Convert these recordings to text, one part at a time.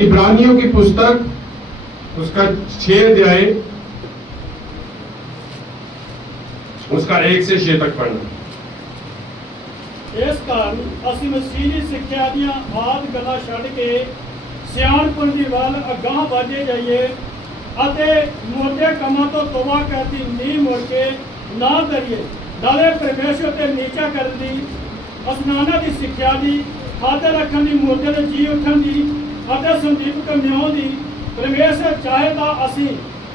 इब्रानियों की पुस्तक उसका 6 अध्याय उसका 1 से 6 तक पढ़ना। इस कारण ਅਸੀਂ ਮਸੀਹੀ ਸਿੱਖਿਆ ਦੀਆਂ ਆਦ ਗੱਲਾਂ ਛੱਡ ਕੇ ਸਿਆਣਪੁਣ ਦੀ ਵੱਲ ਅਗਾਂਹ ਵਧੇ ਜਾਈਏ ਅਤੇ ਮੋਟੇ ਕੰਮਾਂ ਤੋਂ ਤੋਬਾ ਕਰਦੀ ਨੀਂਹ ਮੁੜ ਕੇ ਨਾ ਕਰੀਏ। ਨਾਲੇ ਪਰਮੇਸ਼ਰ ਤੇ ਨੀਚਾ ਕਰਨ ਦੀ, ਅਸਨਾਨਾਂ ਦੀ ਸਿੱਖਿਆ ਦੀ, ਖਾਤਰ ਰੱਖਣ ਦੀ, ਮੁਰਦੇ ਦੇ ਜੀ ਉੱਠਣ ਦੀ ਅਤੇ ਸੰਦੀਪ ਕਮਿਆਉਣ ਦੀ ਪਰਮੇਸ਼ਰ ਚਾਹੇ ਤਾਂ ਅਸੀਂ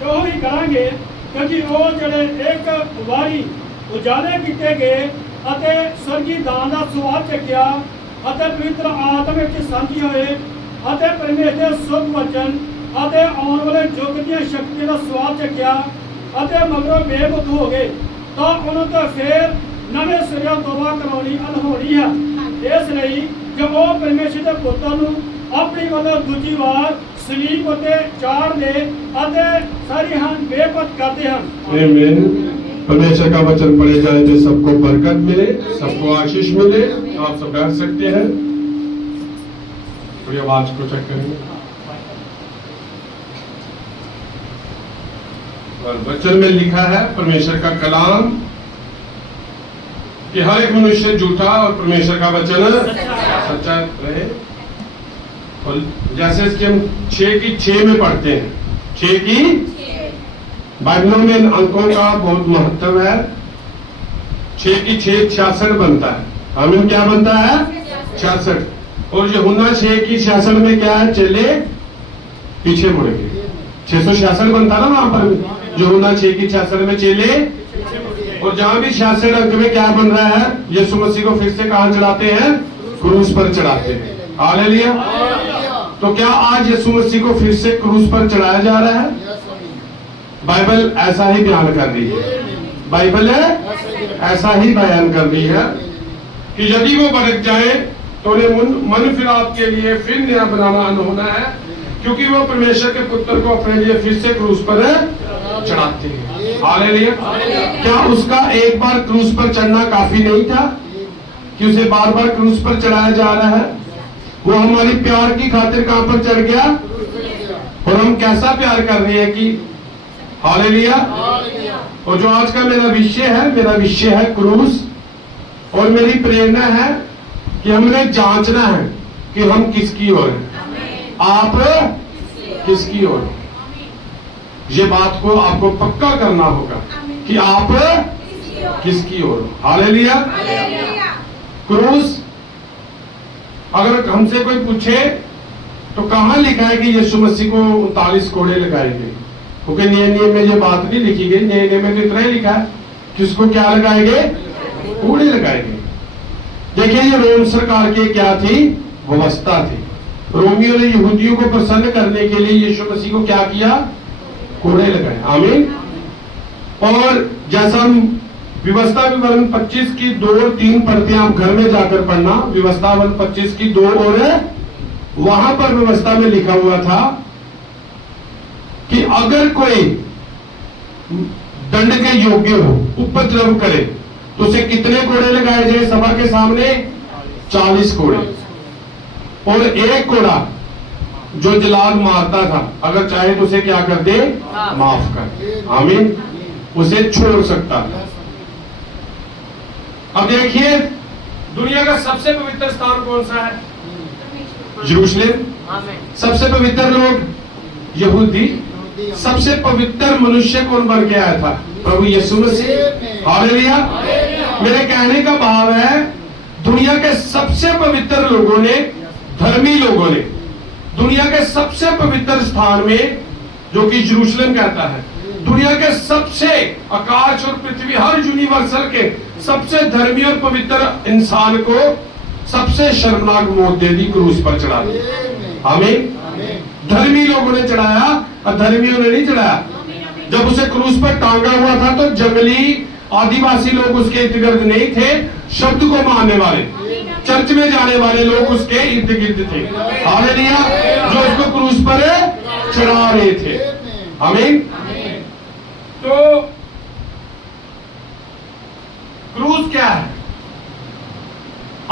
ਉਹ ਵੀ ਕਰਾਂਗੇ, ਕਿਉਂਕਿ ਉਹ ਜਿਹੜੇ ਇੱਕ ਵਾਰੀ ਉਜਾਲੇ ਕੀਤੇ ਗਏ ਅਤੇ ਸਵਰਗੀ ਦਾਨ ਦਾ ਸਵਾਦ ਚੱਕਿਆ ਅਤੇ ਪਵਿੱਤਰ ਆਤਮਾ ਵਿੱਚ ਸਾਂਝੀ ਹੋਏ ਅਤੇ ਪਰਮੇਸ਼ਰ ਦੇ ਸੁਭ ਵਚਨ ਅਤੇ ਆਉਣ ਵਾਲੇ ਯੁੱਗ ਦੀਆਂ ਸ਼ਕਤੀਆਂ ਦਾ ਸਵਾਦ ਚੱਕਿਆ ਅਤੇ ਮਗਰੋਂ ਬੇਮੁਖ ਹੋ ਗਏ, ਤਾਂ ਉਹਨਾਂ ਤੋਂ ਫਿਰ ਨਵੇਂ ਸਿਰਿਓਂ ਤੋਬਾ ਕਰਾਉਣੀ ਅਨਹੋਣੀ ਹੈ। ਇਸ ਲਈ ਜੋ ਉਹ ਪਰਮੇਸ਼ਰ ਦੇ ਪੁੱਤਰ ਨੂੰ ਆਪਣੀ ਵੱਲੋਂ ਦੂਜੀ ਵਾਰ ਸਲੀਬ ਉੱਤੇ ਚਾੜਦੇ ਅਤੇ ਸਾਰੀ ਹਨ ਬੇਪਤ ਕਰਦੇ ਹਨ। आमीन। परमेश्वर का वचन पढ़े जाए तो सबको बरकत मिले, सबको आशीष मिले। आप सब बैठ सकते हैं, थोड़ी आवाज को चेक करेंगे। और वचन में लिखा है परमेश्वर का कलाम कि हर एक मनुष्य झूठा और परमेश्वर का वचन सच्चा रहे। और जैसे इसके हम 6 की 6 में पढ़ते हैं, 6 की बाइबलों में इन अंकों का बहुत महत्व है। 6 की 6 66 बनता है। हमें क्या बनता है? 66। और यूहन्ना 6 की 66 में क्या है? चले पीछे मुड़ गए। 666 बनता ना वहां पर। यूहन्ना 6 की 66 में चले, और जहां भी 66 अंक में क्या बन रहा है? यीशु मसीह को फिर से कहां चढ़ाते हैं? क्रूस पर चढ़ाते हैं। हालेलुया। तो क्या आज यीशु मसीह को फिर से क्रूस पर चढ़ाया जा रहा है? बाइबल ऐसा ही बयान कर रही है। बाइबल ऐसा ही बयान कर रही है कि यदि वो भटक जाए तो उन्हें मन फिरात के लिए फिर नया बनाना अनहोना है, क्योंकि वो परमेश्वर के पुत्र को अपने लिए फिर से क्रूस पर चढ़ाते हैं। हालेलुया। क्या उसका एक बार क्रूस पर चढ़ना काफी नहीं था कि उसे बार बार क्रूस पर चढ़ाया जा रहा है? वो हमारी प्यार की खातिर कहां पर चढ़ गया? और हम कैसा प्यार कर रहे हैं कि हालेलुया। और जो आज का मेरा विषय है क्रूस। और मेरी प्रेरणा है कि हमने जांचना है कि हम किसकी ओर हैं, आप किसकी ओर। ये बात को आपको पक्का करना होगा कि आप किसकी ओर। हालेलुया। क्रूस अगर हमसे कोई पूछे तो कहां लिखा है कि यीशु मसीह को 39 कोड़े लगाए गए? क्योंकि नए नियम में ये बात नहीं लिखी गई। नए नियम में तो इतना ही लिखा है कि उसको क्या लगाएंगे? कोड़े लगाएंगे। देखिए, ये रोम सरकार की क्या थी? व्यवस्था थी। रोमियों ने यहूदियों को प्रसन्न करने के लिए यीशु मसीह को क्या किया? कोड़े लगाए। आमीन। और जैसा हम व्यवस्था विवरण 25 की 2 और 3 पढ़ते हैं, आप घर में जाकर पढ़ना। व्यवस्था विवरण 25 की 2 और वहां पर व्यवस्था में लिखा हुआ था कि अगर कोई दंड के योग्य हो, उपद्रव करे, तो उसे कितने कोड़े लगाए जाए सभा के सामने? 40 कोड़े। और एक कोड़ा जो जलाल मारता था, अगर चाहे तो उसे क्या कर दे? माफ कर दे। आमीन। उसे छोड़ सकता है। अब देखिए, दुनिया का सबसे पवित्र स्थान कौन सा है? यरूशलेम। सबसे पवित्र लोग यहूदी। सबसे पवित्र मनुष्य कौन बन के आया था? प्रभु यीशु मसीह। हालेलुया। मेरे कहने का भाव है, दुनिया के सबसे पवित्र लोगों ने, धर्मी लोगों ने, दुनिया के सबसे पवित्र स्थान में, जो कि यरूशलेम कहता है, दुनिया के सबसे आकाश और पृथ्वी, हर यूनिवर्सल के सबसे धर्मी और पवित्र इंसान को सबसे शर्मनाक मौत दे दी, क्रूस पर चढ़ा दी। आमीन। धर्मी लोगों ने चढ़ाया, अधर्मियों ने नहीं चढ़ाया। जब उसे क्रूस पर टांगा हुआ था तो जंगली आदिवासी लोग उसके इर्द गिर्द नहीं थे। शब्द को मानने वाले, चर्च में जाने वाले लोग उसके इर्द गिर्द थे। हालेलुया। जो उसको क्रूस पर चढ़ा रहे थे। आमीन। तो क्रूस क्या है?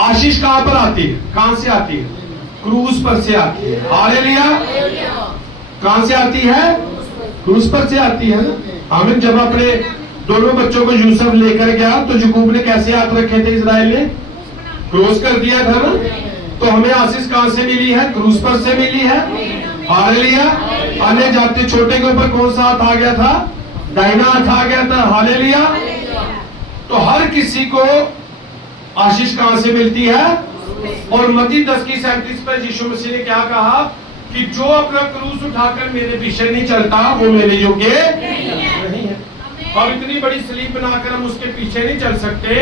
आशीष कहां पर आती है? कहां से आती है? क्रूस पर से आती है। हालेलुया। कहां से आती है? क्रूस पर से आती है ना। आमीन। जब अपने दोनों बच्चों को यूसुफ लेकर गया तो याकूब ने कैसे हाथ रखे थे? इजराइल ने क्रूस कर दिया था ना। तो हमें आशीष कहां से मिली है? क्रूस पर से मिली है। हालेलुया। आने जाते छोटे के ऊपर कौन सा हाथ आ गया था? दाहिना हाथ आ गया था। हालेलुया। तो हर किसी को आशीष कहां से मिलती है? और मत्ती 10:37 पर यीशु मसीह ने क्या कहा कि जो अपना क्रूस उठाकर मेरे पीछे नहीं चलता वो मेरे योग्य नहीं है। और इतनी बड़ी सलीब बनाकर हम उसके पीछे नहीं चल सकते।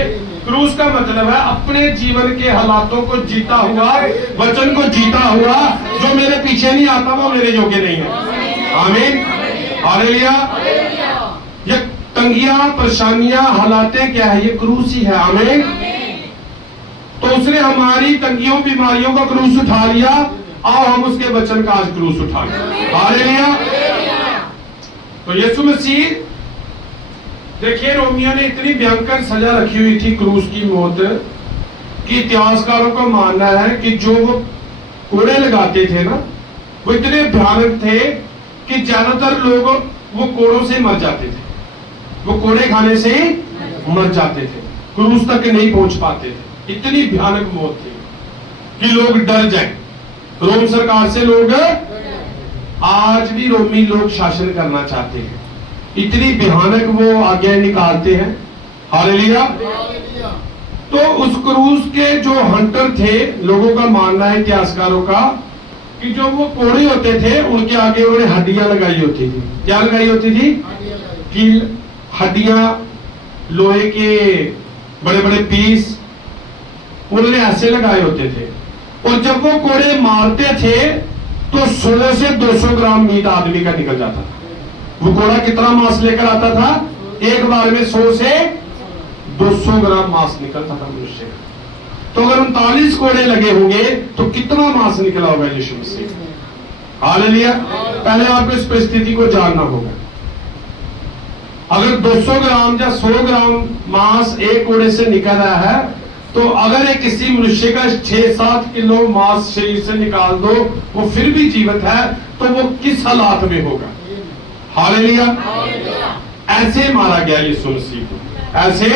क्रूस का मतलब है अपने जीवन के हालातों को जीता हुआ, वचन को जीता हुआ। जो मेरे पीछे नहीं आता वो मेरे योग्य नहीं है। आमीन। हालेलुया। ये तंगियां, परेशानियां, हालातें क्या है? ये क्रूस ही है। आमीन। तो उसने हमारी तंगियों, बीमारियों का क्रूस उठा लिया। आओ हम उसके वचन का आज क्रूस उठा लें। हालेलुया। तो यीशु मसीह, देखिए रोमियो ने इतनी भयंकर सजा रखी हुई थी क्रूस की मौत कि इतिहासकारों का मानना है कि जो वो कोड़े लगाते थे ना, वो इतने भयानक थे कि ज्यादातर लोग वो कोड़ों से मर जाते थे। वो कोड़े खाने से मर जाते थे, क्रूस तक नहीं पहुंच पाते थे। इतनी भयानक मौत थी कि लोग डर जाए। रोम सरकार से लोग, आज भी रोमी लोग शासन करना चाहते हैं। इतनी भयानक वो आज्ञा निकालते हैं। हालेलुया। तो उस क्रूस के जो हंटर थे, लोगों का मानना है, इतिहासकारों का, कि जो वो कोड़े होते थे उनके आगे उन्होंने हड्डियां लगाई होती थी। क्या लगाई होती थी? कि हड्डियां, लोहे के बड़े बड़े पीस उन्होंने ऐसे लगाए होते थे। और जब वो कोड़े मारते थे तो 100 से 200 ग्राम मीट आदमी का निकल जाता था। वो कोड़ा कितना मांस लेकर आता था? एक बार में 100 से 200 ग्राम मांस निकलता था मनुष्य का। तो अगर 39 कोड़े लगे होंगे तो कितना मांस निकला होगा यीशु मसीह? हालेलुया। पहले आपको इस परिस्थिति को जानना होगा। अगर 200 ग्राम या 100 ग्राम मांस एक कोड़े से निकल रहा है, तो अगर एक किसी मनुष्य का 6-7 किलो मांस शरीर से निकाल दो, वो फिर भी जीवित है, तो वो किस हालात में होगा? हालेलुया। ऐसे मारा गया यीशु मसीह को, ऐसे।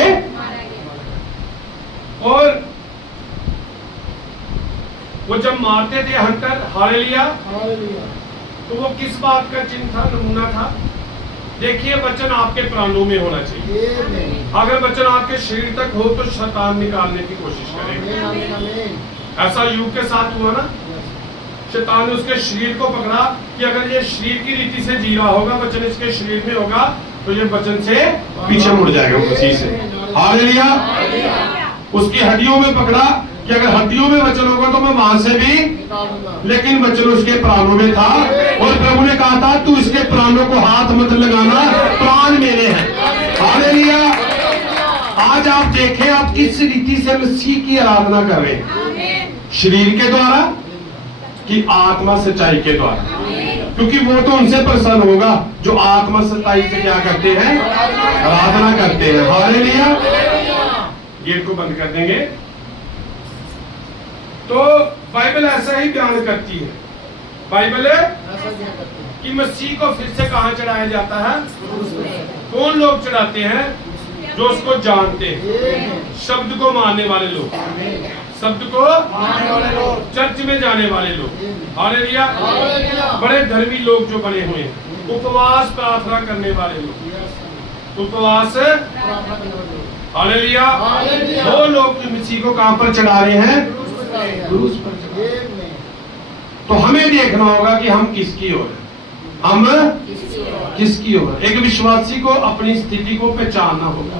और वो जब मारते थे हंटर, हालेलुया, तो वो किस बात का चिन्ह था, नमूना था? देखिए, वचन आपके प्राणों में होना चाहिए। अगर वचन आपके शरीर तक हो तो शैतान निकालने की कोशिश करेगा। ऐसा यूब के साथ हुआ ना। शैतान ने उसके शरीर को पकड़ा कि अगर ये शरीर की रीति से जी रहा होगा, वचन इसके शरीर में होगा, तो ये वचन से पीछे मुड़ जाएगा मसीह से। हालेलुया। उसकी हड्डियों में पकड़ा कि अगर हड्डियों में वचन होगा तो मैं वहां से भी, लेकिन वचन उसके प्राणों में था। और प्रभु ने कहा था, तू इसके प्राणों को हाथ मत लगाना, प्राण मेरे हैं। हालेलुया। आज आप देखें, आप किस रीति से मसीह की आराधना कर रहे हैं? शरीर के द्वारा कि आत्मा सच्चाई के द्वारा? क्योंकि वो तो उनसे प्रसन्न होगा जो आत्मा सच्चाई से क्या करते हैं? आराधना करते हैं। हालेलुया। गेट को बंद कर देंगे। तो बाइबल ऐसा ही बयान करती है। बाइबल कि मसीह को फिर से कहां चढ़ाया जाता है? कौन लोग चढ़ाते हैं? जो उसको जानते हैं, शब्द को मानने वाले लोग, शब्द को मानने वाले लोग, चर्च में जाने वाले लोग। हालेलुया। बड़े धर्मी लोग जो बने हुए हैं, उपवास प्रार्थना करने वाले लोग, उपवास। हालेलुया। वो लोग मसीह को कहां पर चढ़ा रहे हैं? क्रूस पर। तो हमें देखना होगा कि हम किसकी ओर हैं, हम किसकी ओर। एक विश्वासी को अपनी स्थिति को पहचानना होगा।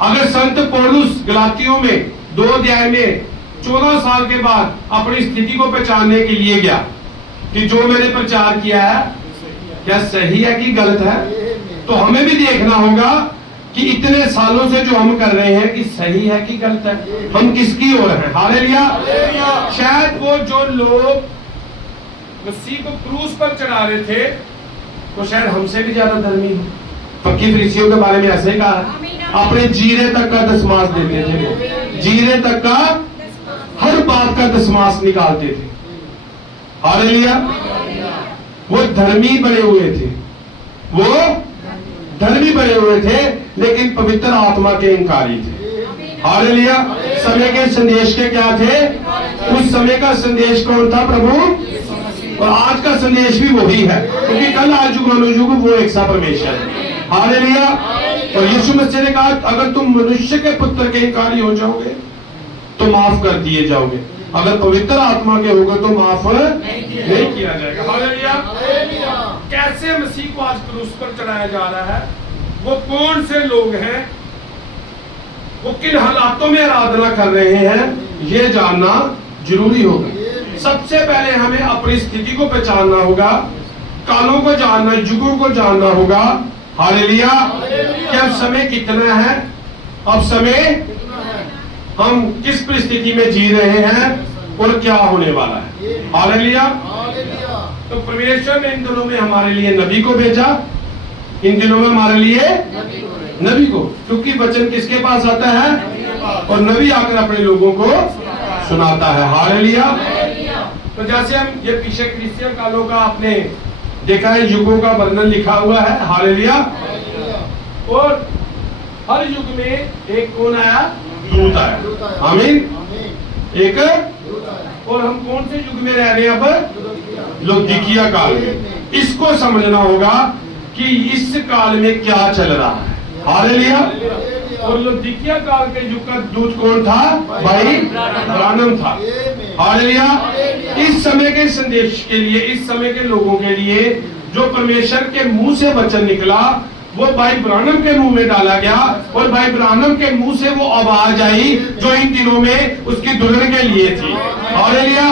अगर संत पौलुस गलातियों में 2 अध्याय में 14 साल के बाद अपनी स्थिति को पहचानने के लिए गया कि जो मैंने प्रचार किया है क्या सही है कि गलत है, तो हमें भी देखना होगा कि इतने सालों से जो हम कर रहे हैं कि सही है कि गलत है, हम किसकी ओर हैं। हालेलुया। शायद वो जो लोग मसीह को क्रूस पर चढ़ा रहे थे तो शायद हमसे भी ज्यादा धर्मी हो। फकीर फरीसियों के बारे में ऐसे ही कहा, अपने जीरे तक का दशमांश देते थे, जीरे तक का, हर बात रात का दसमास निकालते थे। हालेलुया। वो धर्मी बने हुए थे, वो धर्मी बने हुए थे, लेकिन पवित्र आत्मा के इनकारी थे। हालेलुया। समय के संदेश के क्या थे? उस समय का संदेश कौन था? प्रभु। और आज का संदेश भी वही है, क्योंकि कल आज युग अनुयुग वो एक सा परमेश्वर है। हालेलुया। और यीशु मसीह ने कहा अगर तुम मनुष्य के पुत्र के इनकारी हो जाओगे तो माफ कर दिए जाओगे, अगर पवित्र आत्मा के होगे तो माफ नहीं किया जाएगा। हालेलुया। कैसे मसीह को आज क्रूस पर चढ़ाया जा रहा है, वो कौन से लोग हैं, वो किन हालातों में आराधना कर रहे हैं, ये जानना जरूरी होगा। सबसे पहले हमें अपनी स्थिति को पहचानना होगा, कालों को जानना, युगों को जानना होगा। हालेलुया। कि अब समय कितना है, अब समय हम किस परिस्थिति में जी रहे हैं और क्या होने वाला है। हालेलुया। तो परमेश्वर ने इन दिनों में हमारे लिए नबी को भेजा, इन दिनों में हमारे लिए नबी को, क्योंकि वचन किसके पास आता है? और नबी आकर अपने लोगों को सुनाता है। हालेलुया। तो जैसे हम ये पीछे क्रिश्चियन कालों का आपने देखा है, युगों का वर्णन लिखा हुआ है। हालेलुया। और हर युग में एक कौन आया? दूत आया। आमीन। एक, और हम कौन से युग में रह रहे हैं अब? लौदीकिया काल में। इसको समझना होगा कि इस काल में क्या चल रहा है। हालेलुया। और लौदीकिया काल के युग का दूत कौन था? भाई ब्रानम था। हालेलुया। इस समय के संदेश के लिए, इस समय के लोगों के लिए जो परमेश्वर के मुंह से वचन निकला वो भाई ब्रानम के मुंह में डाला गया, और भाई ब्रानम के मुंह से वो आवाज आई जो इन दिनों में उसकी दुल्हन के लिए थी। हालेलुया।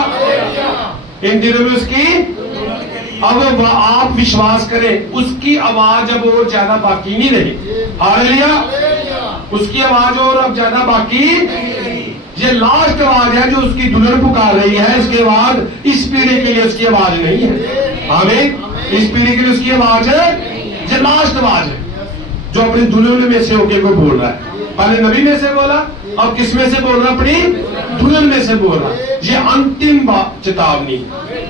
इन दिनों में उसकी, अब आप विश्वास करें, उसकी आवाज अब और ज्यादा बाकी नहीं रही। हालेलुया। उसकी आवाज और अब ज्यादा बाकी, ये लास्ट आवाज है जो उसकी दुल्हन पुकार रही है। इसके बाद इस पीढ़ी के लिए उसकी आवाज नहीं है। आमीन। इस पीढ़ी के लिए उसकी आवाज है, ये लास्ट आवाज है जो अपनी दुल्हन में से होके कोई बोल रहा है। पहले नबी में से बोला, अब किस में से बोल रहा? अपनी दुल्हन में से बोल रहा। ये अंतिम चेतावनी।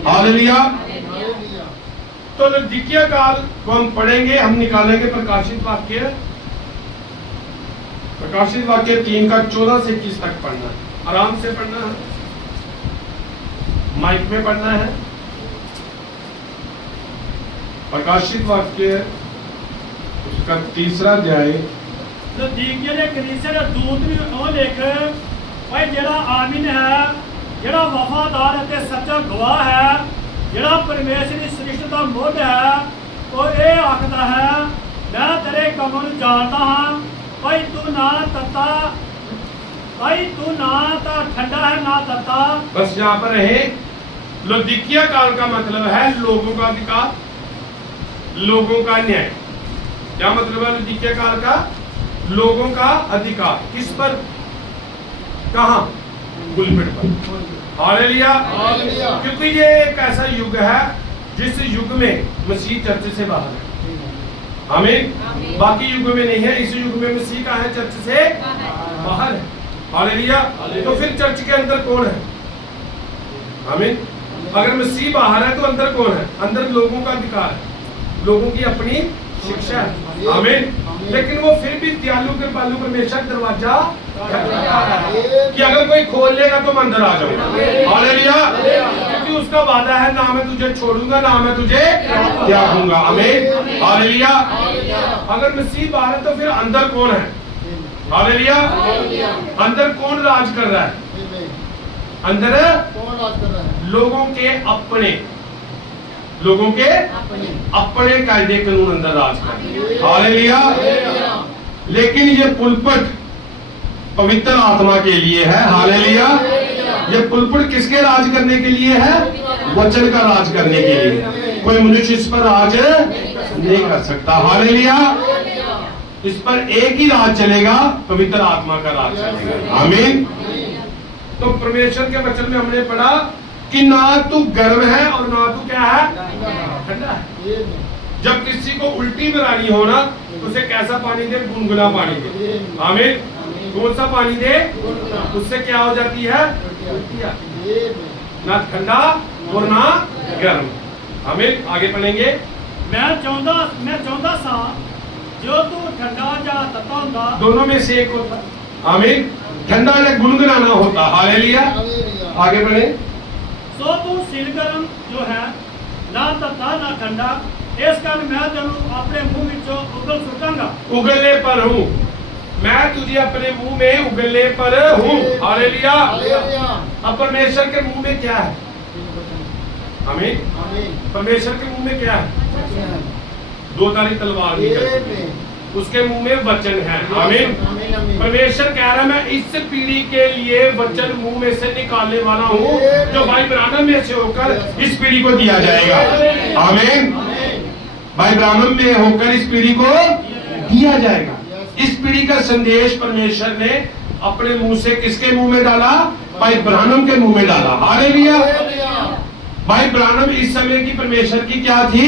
हालेलुया। तो लौदीकिया काल को हम पढ़ेंगे, हम निकालेंगे प्रकाशित वाक्य, प्रकाशित वाक्य 3 का 14 से 21 तक पढ़ना है। आराम से पढ़ना है, माइक में पढ़ना है। प्रकाशित वाक्य उसका 3रा अध्याय। लौदीकिया दे कलीसिया दे दूत ਨੂੰ ਉਹ ਲਿਖ, ਭਾਈ ਜਿਹੜਾ ਆਮੀਨ ਹੈ, ਜਿਹੜਾ ਵਫਾਦਾਰ ਅਤੇ ਸੱਚਾ ਗਵਾਹ ਹੈ, ਜਿਹੜਾ ਪਰਮੇਸ਼ਰ ਦੀ ਸ੍ਰਿਸ਼ਟੀ ਦਾ ਮੁੱਢ ਹੈ, ਉਹ ਇਹ ਆਖਦਾ ਹੈ, ਮੈਂ ਤੇਰੇ ਕੰਮਾਂ ਨੂੰ ਜਾਣਦਾ ਹਾਂ, ਭਾਈ ਤੂੰ ਨਾ ਤੱਤਾ, ਭਾਈ ਤੂੰ ਨਾ ਤਾਂ ਠੰਡਾ है ना तत्ता। बस यहाँ पर रहे। लौदीकिया काल का मतलब है लोगों का अधिकार, लोगों का न्याय। क्या मतलब है लौदीकिया काल का? लोगों का अधिकार। किस पर? कहां? पुलपिट पर। हालेलुया। क्योंकि ये एक ऐसा युग है जिस युग में मसीह चर्च से बाहर है। आमीन। बाकी युगों में नहीं है, इस युग में मसीह का है, चर्च से बाहर है। हालेलुया। तो फिर चर्च के अंदर कौन है? आमीन। अगर मसीह बाहर है तो अंदर कौन है? अंदर लोगों का अधिकार है, लोगों की अपनी शिक्षा है। आमीन। लेकिन वो फिर भी दयालु कृपालु परमेश्वर दरवाजा कि अगर कोई खोल लेगा तो मैं अंदर आ जाऊंगा। हालेलुया। क्योंकि उसका वादा है, ना मैं तुझे छोड़ूंगा ना मैं तुझे त्यागूंगा। आमीन। हालेलुया। अगर मसीह बाहर है तो फिर अंदर कौन है? हालेलुया। अंदर कौन राज कर रहा है? अंदर कौन राज कर रहा है? लोगों के अपने, लोगों के अपने कायदे कानून अंदर राज कर। हालेलुया। लेकिन ये पुलपट पवित्र आत्मा के लिए है। हालेलुया। ये पुलपट किसके राज करने के लिए है? वचन का राज करने के लिए। कोई मनुष्य इस पर राज नहीं कर सकता। हालेलुया। इस पर एक ही राज चलेगा, पवित्र आत्मा का राज चलेगा। आमीन। तो परमेश्वर के वचन में हमने पढ़ा कि ना तू गर्म है और ना तू क्या है? ठंडा है। जब किसी को उल्टी बनानी हो ना तो उसे कैसा पानी दे? गुनगुना पानी दे। आमीन। कौन सा पानी दे? उससे क्या हो जाती है? उल्टी आती है। ना ठंडा और ना गर्म। आमीन। आगे पढ़ेंगे। मैं चाहता सा जो तू ठंडा जा तता हुंदा, दोनों में से एक होता। आमीन। ठंडा या गुनगुनाना होता। हालेलुया। आगे बढ़े। सो तू सिर गरम जो है ना तता ना ठंडा, इस कारण मैं तेनू अपने मुंह विचों उगल सुटांगा। उगलने पर हूँ, मैं तुझे अपने मुंह में उगलने पर हूँ। हालेलुया। अब परमेश्वर के मुंह में क्या है? आमीन। परमेश्वर के मुंह में क्या है? दो तारी तलवार निकलती है, उसके मुंह में वचन है। आमीन। परमेश्वर कह रहा है मैं इस पीढ़ी के लिए वचन मुंह में से निकालने वाला हूँ, जो भाई ब्राह्मण में से होकर इस पीढ़ी को दिया जाएगा। आमीन। भाई ब्राह्मण में होकर इस पीढ़ी को दिया जाएगा। इस पीढ़ी का संदेश परमेश्वर ने अपने मुंह से किसके मुंह में डाला? भाई ब्राह्मण के मुंह में डाला। हालेलुया। भाई ब्राह्मण इस समय की परमेश्वर की क्या थी?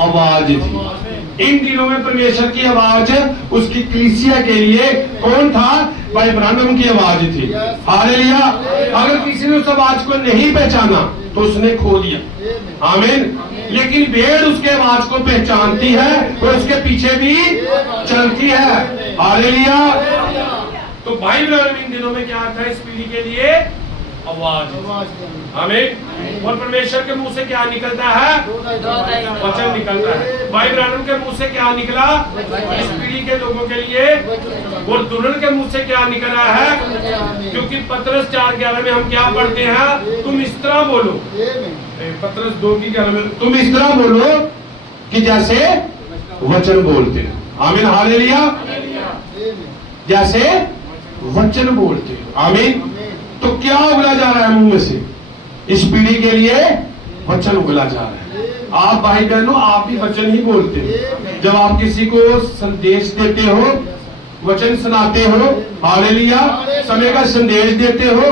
आवाज थी। इन दिनों में परमेश्वर की आवाज उसकी कलीसिया के लिए कौन था? भाई ब्राह्मण की आवाज थी। हालेलुया। अगर किसी ने उस आवाज को नहीं पहचाना तो उसने खो दिया। आमीन। लेकिन भेड़ उसके आवाज को पहचानती है और उसके पीछे भी चलती है। हालेलुया। तो भाई ब्राह्मण इन दिनों में क्या था? इस पीढ़ी के लिए आवाज। आमीन। और परमेश्वर के मुंह से क्या निकलता है? वचन निकलता है। भाई ब्राह्मण के मुंह से क्या निकला? इस पीढ़ी के लोगों के लिए। और दुल्हन के मुंह से क्या निकला है? क्योंकि पतरस 4:11 में हम क्या पढ़ते हैं? तुम इस तरह बोलो। पतरस 2:11 में तुम इस तरह बोलो कि जैसे वचन बोलते हो। आमीन। हालेलुया। जैसे वचन बोलते हो। आमीन। तो क्या उगला जा रहा है मुंह में से? इस पीढ़ी के लिए वचन उगला जा रहा है। आप भाई बहनों, आप भी वचन ही बोलते हो। जब आप किसी को संदेश देते हो, वचन सुनाते हो, हालेलुया, समय का संदेश देते हो,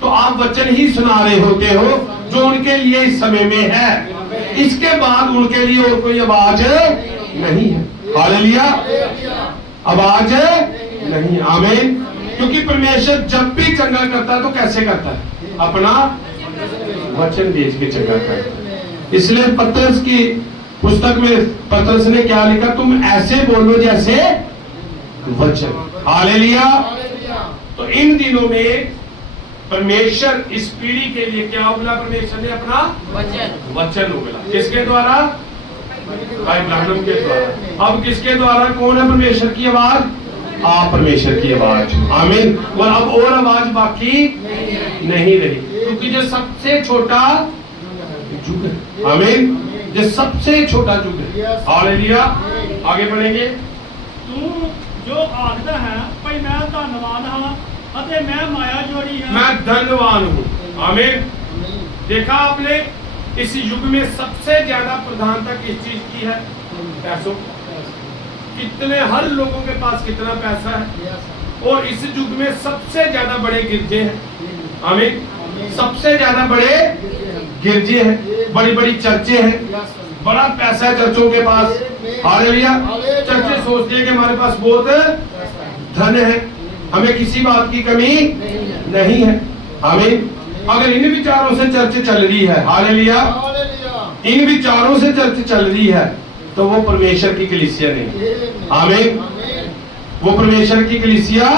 तो आप वचन ही सुना रहे होते हो जो उनके लिए इस समय में है। इसके बाद उनके लिए और कोई आवाज नहीं है। हालेलुया। आवाज नहीं। आमीन। क्योंकि परमेश्वर जब भी चंगा करता है तो कैसे करता है? अपना वचन भेज के चंगा करता है। इसलिए पतरस की पुस्तक में पतरस ने क्या लिखा? तुम ऐसे बोलो जैसे वचन। हालेलुया। तो इन दिनों में परमेश्वर इस पीढ़ी के लिए क्या उगला? परमेश्वर ने अपना वचन उगला। किसके द्वारा? भाई ब्राह्मण के द्वारा। अब किसके द्वारा? कौन है परमेश्वर की आवाज? आप परमेश्वर की आवाज। आमीन। और अब और आवाज बाकी नहीं रही, क्योंकि जो सबसे छोटा युग है। आमीन। जो सबसे छोटा युग है। हालेलुया। आगे बढ़ेंगे। तू जो आखदा है भाई मैं धनवान हाँ अते मैं माया जोड़ी है, मैं धनवान हूँ। आमीन। देखा आपने इस युग में सबसे ज्यादा प्रधानता किस चीज की है? पैसों। कितने हर लोगों के पास कितना पैसा है। और इस युग में सबसे ज्यादा बड़े गिरजे हैं। आमीन। सबसे ज्यादा बड़े गिरजे हैं, बड़ी बड़ी चर्चे हैं, बड़ा पैसा है चर्चों के पास। हालेलुया। चर्चे सोचते हैं कि हमारे पास बहुत धन है, हमें किसी बात की कमी नहीं है। आमीन। अगर इन विचारों से चर्च चल रही है, हालेलुया, इन विचारों से चर्च चल रही है, तो वो परमेश्वर की कलीसिया नहीं। आमीन। वो परमेश्वर की कलीसिया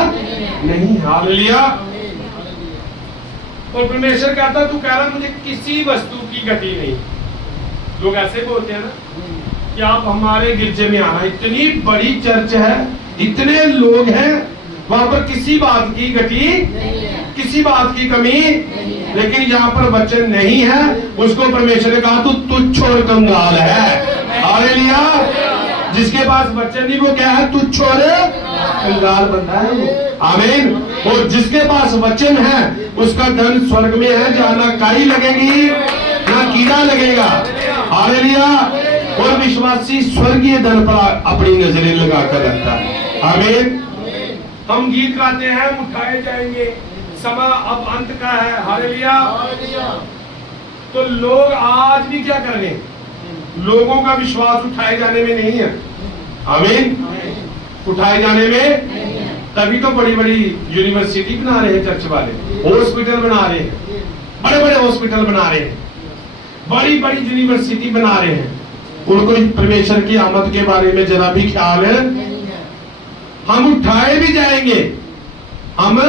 नहीं। हालेलुया। और परमेश्वर कहता तू कह रहा मुझे किसी वस्तु की घटी नहीं। लोग ऐसे बोलते हैं ना कि आप हमारे गिरजे में आना, इतनी बड़ी चर्च है, इतने लोग हैं, वहां पर किसी बात की घटी, किसी बात की कमी, लेकिन यहाँ पर वचन नहीं है। उसको परमेश्वर ने कहा तू तुच्छ और कंगाल है। हालेलुया। जिसके पास वचन नहीं वो क्या है? तुच्छ और कंगाल बंदा है वो। आमीन। और जिसके पास वचन है उसका धन स्वर्ग में है, जहाँ ना काई लगेगी ना कीड़ा लगेगा। हालेलुया। और विश्वासी स्वर्गीय धन पर अपनी नजरें लगाकर रखता है। आमीन। हम गीत गाते हैं उठाए जाएंगे, समय अब अंत का है। हालेलुया। तो लोग आज भी क्या कर रहे हैं? लोगों का विश्वास उठाए जाने में नहीं है। आमीन। उठाए जाने में तभी तो बड़ी बड़ी यूनिवर्सिटी बना रहे हैं चर्च वाले, हॉस्पिटल बना रहे हैं, बड़े बड़े हॉस्पिटल बना रहे हैं, बड़ी बड़ी यूनिवर्सिटी बना रहे हैं, उनको परमेश्वर की आमद के बारे में जरा भी ख्याल है। हम उठाए भी जाएंगे, हम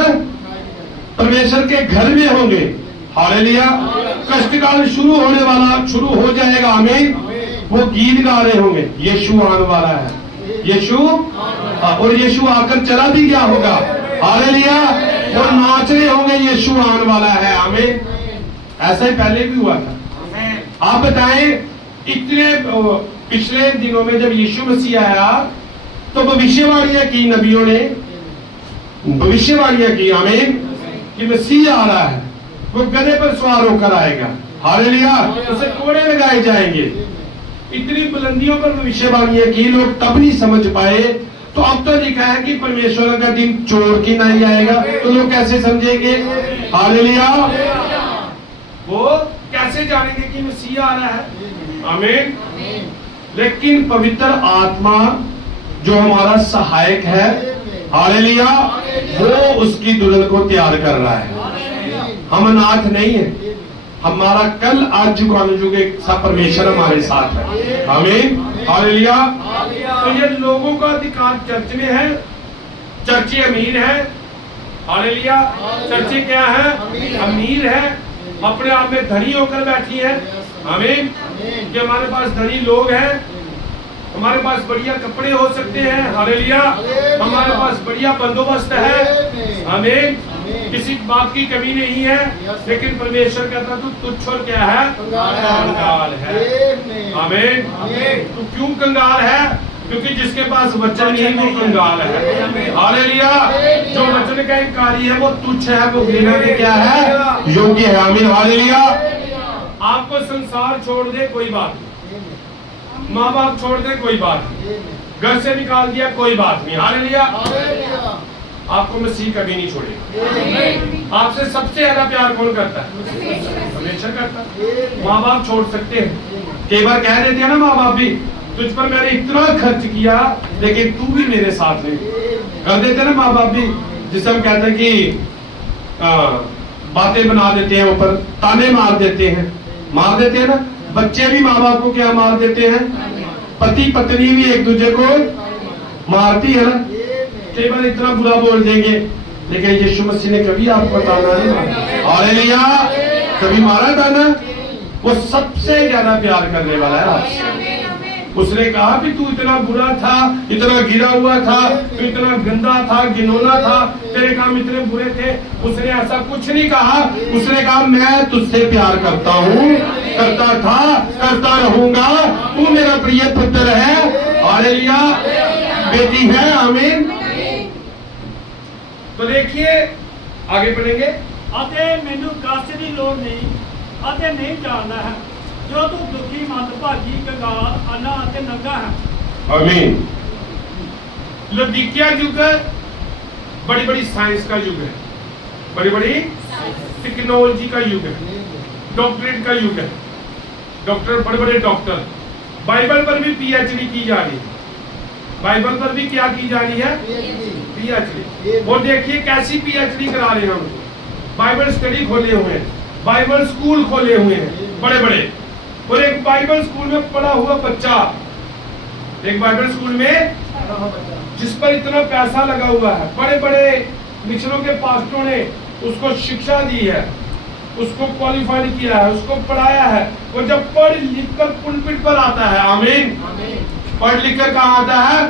परमेश्वर के घर में होंगे। हालेलुया। कष्टकाल शुरू होने वाला, शुरू हो जाएगा। आमीन। वो गीत गा रहे होंगे, यीशु आने वाला है, यीशु, और यीशु आकर चला भी गया होगा। हालेलुया। वो नाच रहे होंगे, यीशु आने वाला है। आमीन। ऐसा ही पहले भी हुआ था। आप बताएं, इतने पिछले दिनों में जब यीशु मसीह आया तो भविष्यवाणियां की, नबियों ने भविष्यवाणियां की। आमीन। कि मसीह आ रहा है, वो गधे पर सवार होकर आएगा। हालेलुया। उसे कोड़े लगाए जाएंगे। इतनी बुलंदियों पर भविष्यवाणियां की, लोग तब नहीं समझ पाए। तो अब तो लिखा है कि परमेश्वर का दिन चोर की नहीं आएगा, तो लोग कैसे समझेंगे? हालेलुया। वो कैसे जानेंगे कि मसीह आ रहा है? आमीन। लेकिन पवित्र आत्मा जो हमारा सहायक है, हालेलुया, वो उसकी दुल्हन को तैयार कर रहा है। हम अनाथ नहीं है, हमारा कल आज जुग अनुजुग एक सब परमेश्वर हमारे साथ है। आमीन। हालेलुया। तो ये लोगों का अधिकार चर्च में है, चर्चे अमीर है। हालेलुया। चर्चे क्या है? अमीर है, अपने आप में धनी होकर बैठी है। आमीन। कि हमारे पास धनी लोग हैं, हमारे पास बढ़िया कपड़े हो सकते हैं। हालेलुया। हमारे पास बढ़िया बंदोबस्त है। आमीन। किसी बात की कमी नहीं है। लेकिन परमेश्वर कहता तू तुच्छ और क्या है? कंगाल है। आमीन। तू क्यों कंगाल है? क्योंकि जिसके पास वचन नहीं वो कंगाल है। हालेलुया। जो वचन का इनकारी है वो तुच्छ है, वो गिना में क्या है? योग्य है। आमीन। हालेलुया। आपको संसार छोड़ दे कोई बात नहीं, माँ बाप छोड़ दे कोई बात नहीं, घर से निकाल दिया कोई बात नहीं। हालेलुया। आपको मसीह कभी नहीं छोड़ेगा। आपसे सबसे ज्यादा प्यार कौन करता है? परमेश्वर करता है। माँ बाप छोड़ सकते हैं, कई बार कह देते हैं ना माँ बाप भी, तुझ पर मैंने इतना खर्च किया लेकिन तू भी मेरे साथ नहीं, कर देते ना माँ बाप भी। जिसे हम कहते हैं कि बातें बना देते हैं, ऊपर ताने मार देते हैं, मार देते हैं ना। बच्चे भी माँ बाप को क्या मार देते हैं? पति पत्नी भी एक दूसरे को मारती है ना। कई बार इतना बुरा बोल देंगे, लेकिन यीशु मसीह ने कभी आपको ताना नहीं मारा। हालेलुया। कभी मारा ताना? वो सबसे ज्यादा प्यार करने वाला है आपसे। उसने कहा कि तू इतना बुरा था, इतना गिरा हुआ था, तू इतना गंदा था, घिनौना था, तेरे काम इतने बुरे थे। उसने ऐसा कुछ नहीं कहा। उसने कहा मैं तुझसे प्यार करता हूँ, करता था, करता रहूंगा, तू मेरा प्रिय पुत्र है। हालेलुया। बेटी है। आमीन। तो देखिए आगे बढ़ेंगे। ਅਤੇ ਮੈਨੂੰ ਕਸ ਦੀ ਲੋੜ ਨਹੀਂ ਅਤੇ ਨਹੀਂ ਜਾਣਦਾ ਹੈ ਜੋ ਤੂੰ ਦੁਖੀ ਮੰਦਭਾਗੀ ਕੰਗਾਲ ਅੰਨਾ ਅਤੇ ਨੰਗਾ ਹੈ। आमीन। लौदीकिया युग बड़ी बड़ी साइंस का युग है, बड़ी बड़ी टेक्नोलॉजी का युग है, डॉक्टरेट का युग है। डॉक्टर, बड़े बड़े डॉक्टर, बाइबल पर भी पीएचडी की जा रही है। बाइबल पर भी क्या की जा रही है? पीएचडी। और देखिए कैसी पीएचडी करा रहे हैं हम। बाइबल स्टडी खोले हुए हैं, बाइबल स्कूल खोले हुए हैं बड़े बड़े। और एक बाइबल स्कूल में पढ़ा हुआ बच्चा, एक बाइबल स्कूल में जिस पर इतना पैसा लगा हुआ है, बड़े बड़े मिशनों के पास्टरों ने उसको शिक्षा दी है, उसको क्वालिफाइड किया है, उसको पढ़ाया है। और जब पढ़ लिख कर पुलपिट पर आता है, आमीन, पढ़ लिख कर कहाँ आता है?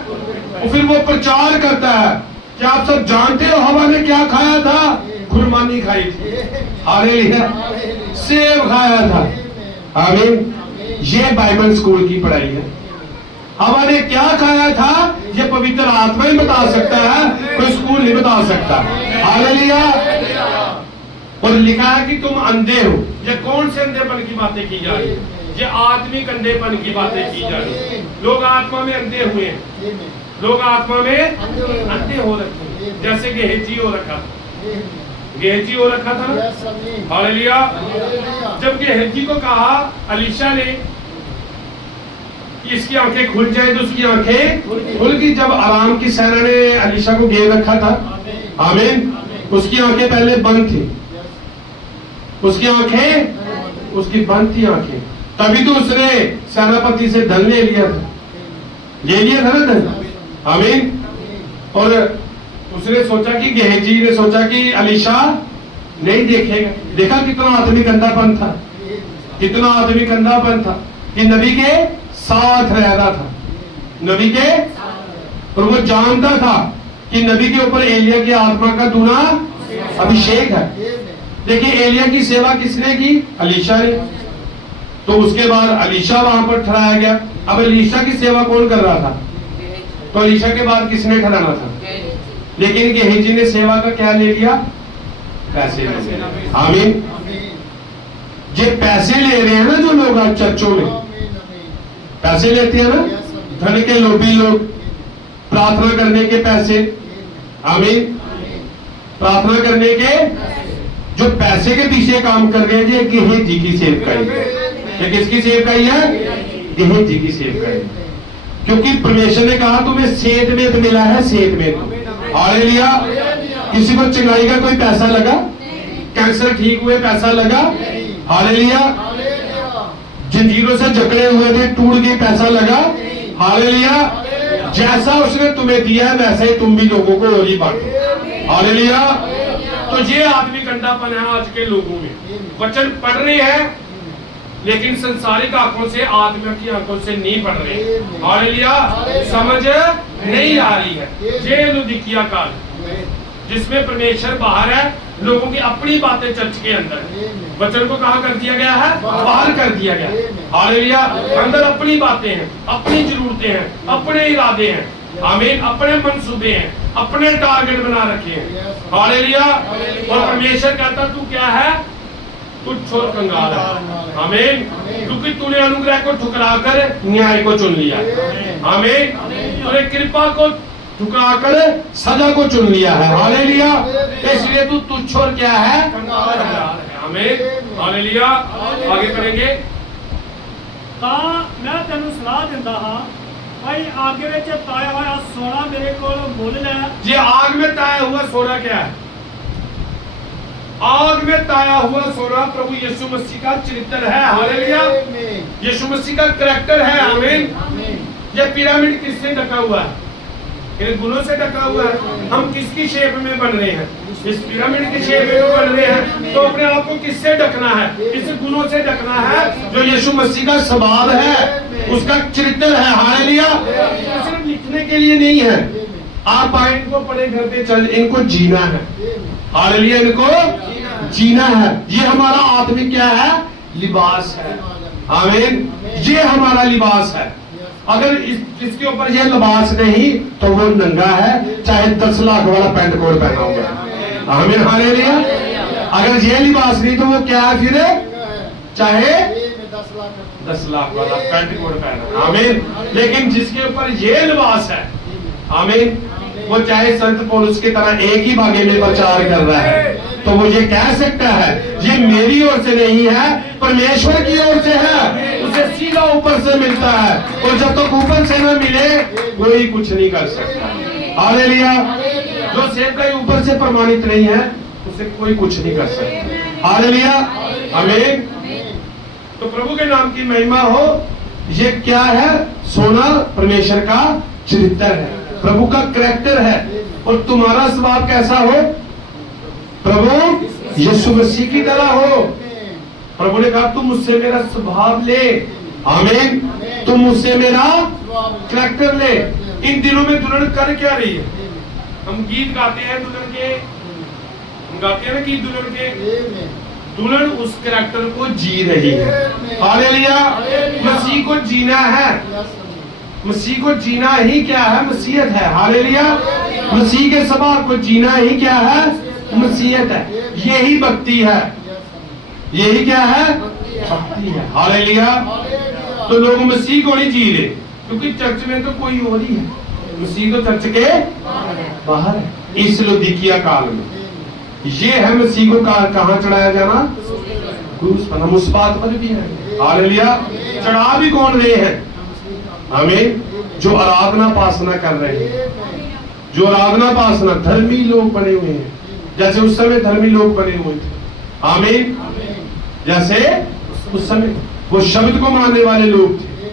और फिर वो प्रचार करता है। क्या आप सब जानते हो हवा ने क्या खाया था? खुरमानी खाई थी। हालेलुया। सेब खाया था। आमीन। ये बाइबल स्कूल की पढ़ाई है। हवा ने क्या खाया था ये पवित्र आत्मा ही बता सकता है, कोई स्कूल नहीं बता सकता। हालेलुया। और लिखा है कि तुम अंधे हो। ये कौन से अंधेपन की बातें की जा रही है? ये आत्मिक अंधेपन की बातें की जा रही है। लोग आत्मा में अंधे हुए हैं, लोग आत्मा में अंधे हो रखे हैं। जैसे गेहजी हो रखा था, गेहजी हो रखा था ना। हालेलुया। जब गेहजी को कहा अलीशा ने कि इसकी आंखें खुल जाए, तो उसकी आंखें खुल गई। जब आराम की सेना ने अलीशा को घेर रखा था, आमीन, उसकी आंखें पहले बंद थी। उसकी आंखें, उसकी बंद थी आंखें, तभी तो उसने सेनापति से धन ले लिया था, ले लिया था ना धन। आमीन। और उसने सोचा कि गेहजी ने सोचा कि अलीशा नहीं देखेगा। देखा कितना आदमी गंदापन था, कितना आदमी गंदापन था कि नबी के साथ रह रहा था, नबी के, और वो जानता था कि नबी के ऊपर एलिया की आत्मा का दूना अभिषेक है। देखिए एलिया की सेवा किसने की? अलीशा ने। तो उसके बाद अलीशा वहां पर ठहराया गया। अब अलीशा की सेवा कौन कर रहा था? तो अलीशा के बाद किसने ठहराना था? लेकिन गेहजी ने सेवा का क्या ले लिया? पैसे ले लिया। आमीन। ये पैसे ले रहे हैं ना जो लोग आज चर्चों में पैसे लेते हैं ना, धन के लोभी लोग, प्रार्थना करने के पैसे। आमीन। प्रार्थना करने के जो पैसे के पीछे काम कर रहे हैं, ये गेहजी की सेवकाई है। ये किसकी सेवकाई है? गेहजी की सेवकाई। क्योंकि परमेश्वर ने कहा तुम्हें सेठ में मिला है, सेठ में। हालेलुया। किसी को चंगाई का कोई पैसा लगा? कैंसर ठीक हुए पैसा लगा? हालेलुया। जंजीरों से जकड़े हुए थे, टूट गए, पैसा लगा? हालेलुया। जैसा उसने तुम्हें दिया है वैसे ही तुम भी लोगों को और ही बांटो। हालेलुया। तो ये आदमी गंदापन है आज के लोगों में। वचन पढ़ रहे हैं लेकिन संसारिक आंखों से, आत्मा की आंखों से नहीं पढ़ रहे। हालेलुया। समझ नहीं आ रही है। ये लुदिकिया काल जिसमें परमेश्वर बाहर है, लोगों की अपनी बातें चर्च के अंदर, वचन को कहाँ कर दिया गया है? बाहर कर दिया गया। हालेलुया। अंदर अपनी बातें हैं, अपनी जरूरतें हैं, अपने इरादे हैं। आमीन। अपने मंसूबे हैं, अपने टारगेट बना रखे हैं। हालेलुया। और परमेश्वर कहता तू क्या है? तू छोड़ कंगाल है। आमीन। क्योंकि तूने अनुग्रह को ठुकराकर न्याय को चुन लिया। आमीन। तूने कृपा को ठुकराकर सजा को चुन लिया है। हालेलुया। इसलिए तू तुच्छ और क्या है? कंगाल है। आमीन। हालेलुया। आगे करेंगे। ता मैं तेनू सलाह दिंदा हां भाई आगे विच ताया होया सोना मेरे कोल मुल ले। ये आग में ताया हुआ सोना क्या है? आग में ताया हुआ सोना प्रभु यीशु मसीह का चरित्र है। हालेलुया। यीशु मसीह का करैक्टर है। आमीन। ये पिरामिड किससे ढका हुआ है? इन गुणों से ढका हुआ है। हम किसकी शेप में बन रहे हैं? इस पिरामिड की शेप में बन रहे हैं। तो अपने आप को किससे ढकना है? इस गुणों से ढकना है जो यीशु मसीह का स्वभाव है, उसका चरित्र है। हालेलुया। सिर्फ लिखने के लिए नहीं है। आप आए इनको पढ़े घर पे चल, इनको जीना है। हालेलुया। इनको जीना है। ये हमारा आत्मिक क्या है? लिबास है। आमीन। ये हमारा लिबास है। अगर इसके ऊपर ये लिबास नहीं तो वो नंगा है, चाहे 10 लाख वाला पैंट कोट पहना होगा। आमीन। हालेलुया। अगर ये लिबास नहीं तो वो क्या है फिर? चाहे 10 लाख वाला पैंट कोट पहना। आमीन। लेकिन जिसके ऊपर ये लिबास है, आमीन, वो चाहे संत पौलुस की तरह एक ही भागे में प्रचार कर रहा है, तो वो ये कह सकता है ये मेरी ओर से नहीं है, परमेश्वर की ओर से है। उसे सीधा ऊपर से मिलता है, और जब तक ऊपर से न मिले कोई कुछ नहीं कर सकता। हालेलुया। जो सेवकाई ऊपर से प्रमाणित नहीं है उसे कोई कुछ नहीं कर सकता। हालेलुया। आमीन। तो प्रभु के नाम की महिमा हो। ये क्या है? सोना परमेश्वर का चरित्र है, प्रभु का करैक्टर है। और तुम्हारा स्वभाव कैसा हो? प्रभु यीशु मसीह की तरह हो। प्रभु ने कहा तुम मुझसे मेरा स्वभाव ले। आमीन। तुम मुझसे मेरा करैक्टर ले। इन दिनों में दुल्हन कर क्या रही है? हम गीत गाते हैं दुल्हन के, हम गाते हैं ना गीत दुल्हन के। दुल्हन उस करैक्टर को जी रही है। हालेलुया। मसीह को जीना है। मसीह को जीना ही क्या है? मसीहत है। हालेलुया। मसीह के स्वभाव को जीना ही क्या है? मसीहत है। यही भक्ति है। यही क्या है? भक्ति है। हालेलुया। तो लोग मसीह को नहीं जी रहे, क्योंकि चर्च में तो कोई और ही है। मसीह तो चर्च के बाहर है। इस लुदिकिया काल में ये है मसीह को कहाँ चढ़ाया जाना? क्रूस पर। हम उस बात पर भी है। हालेलुया। चढ़ा भी कौन रहे हैं? हमें जो आराधना पासना कर रहे हैं, जो आराधना पासना धर्मी लोग बने हुए हैं, जैसे उस समय धर्मी लोग बने हुए थे। आमीन। जैसे उस समय वो शब्द को मानने वाले लोग थे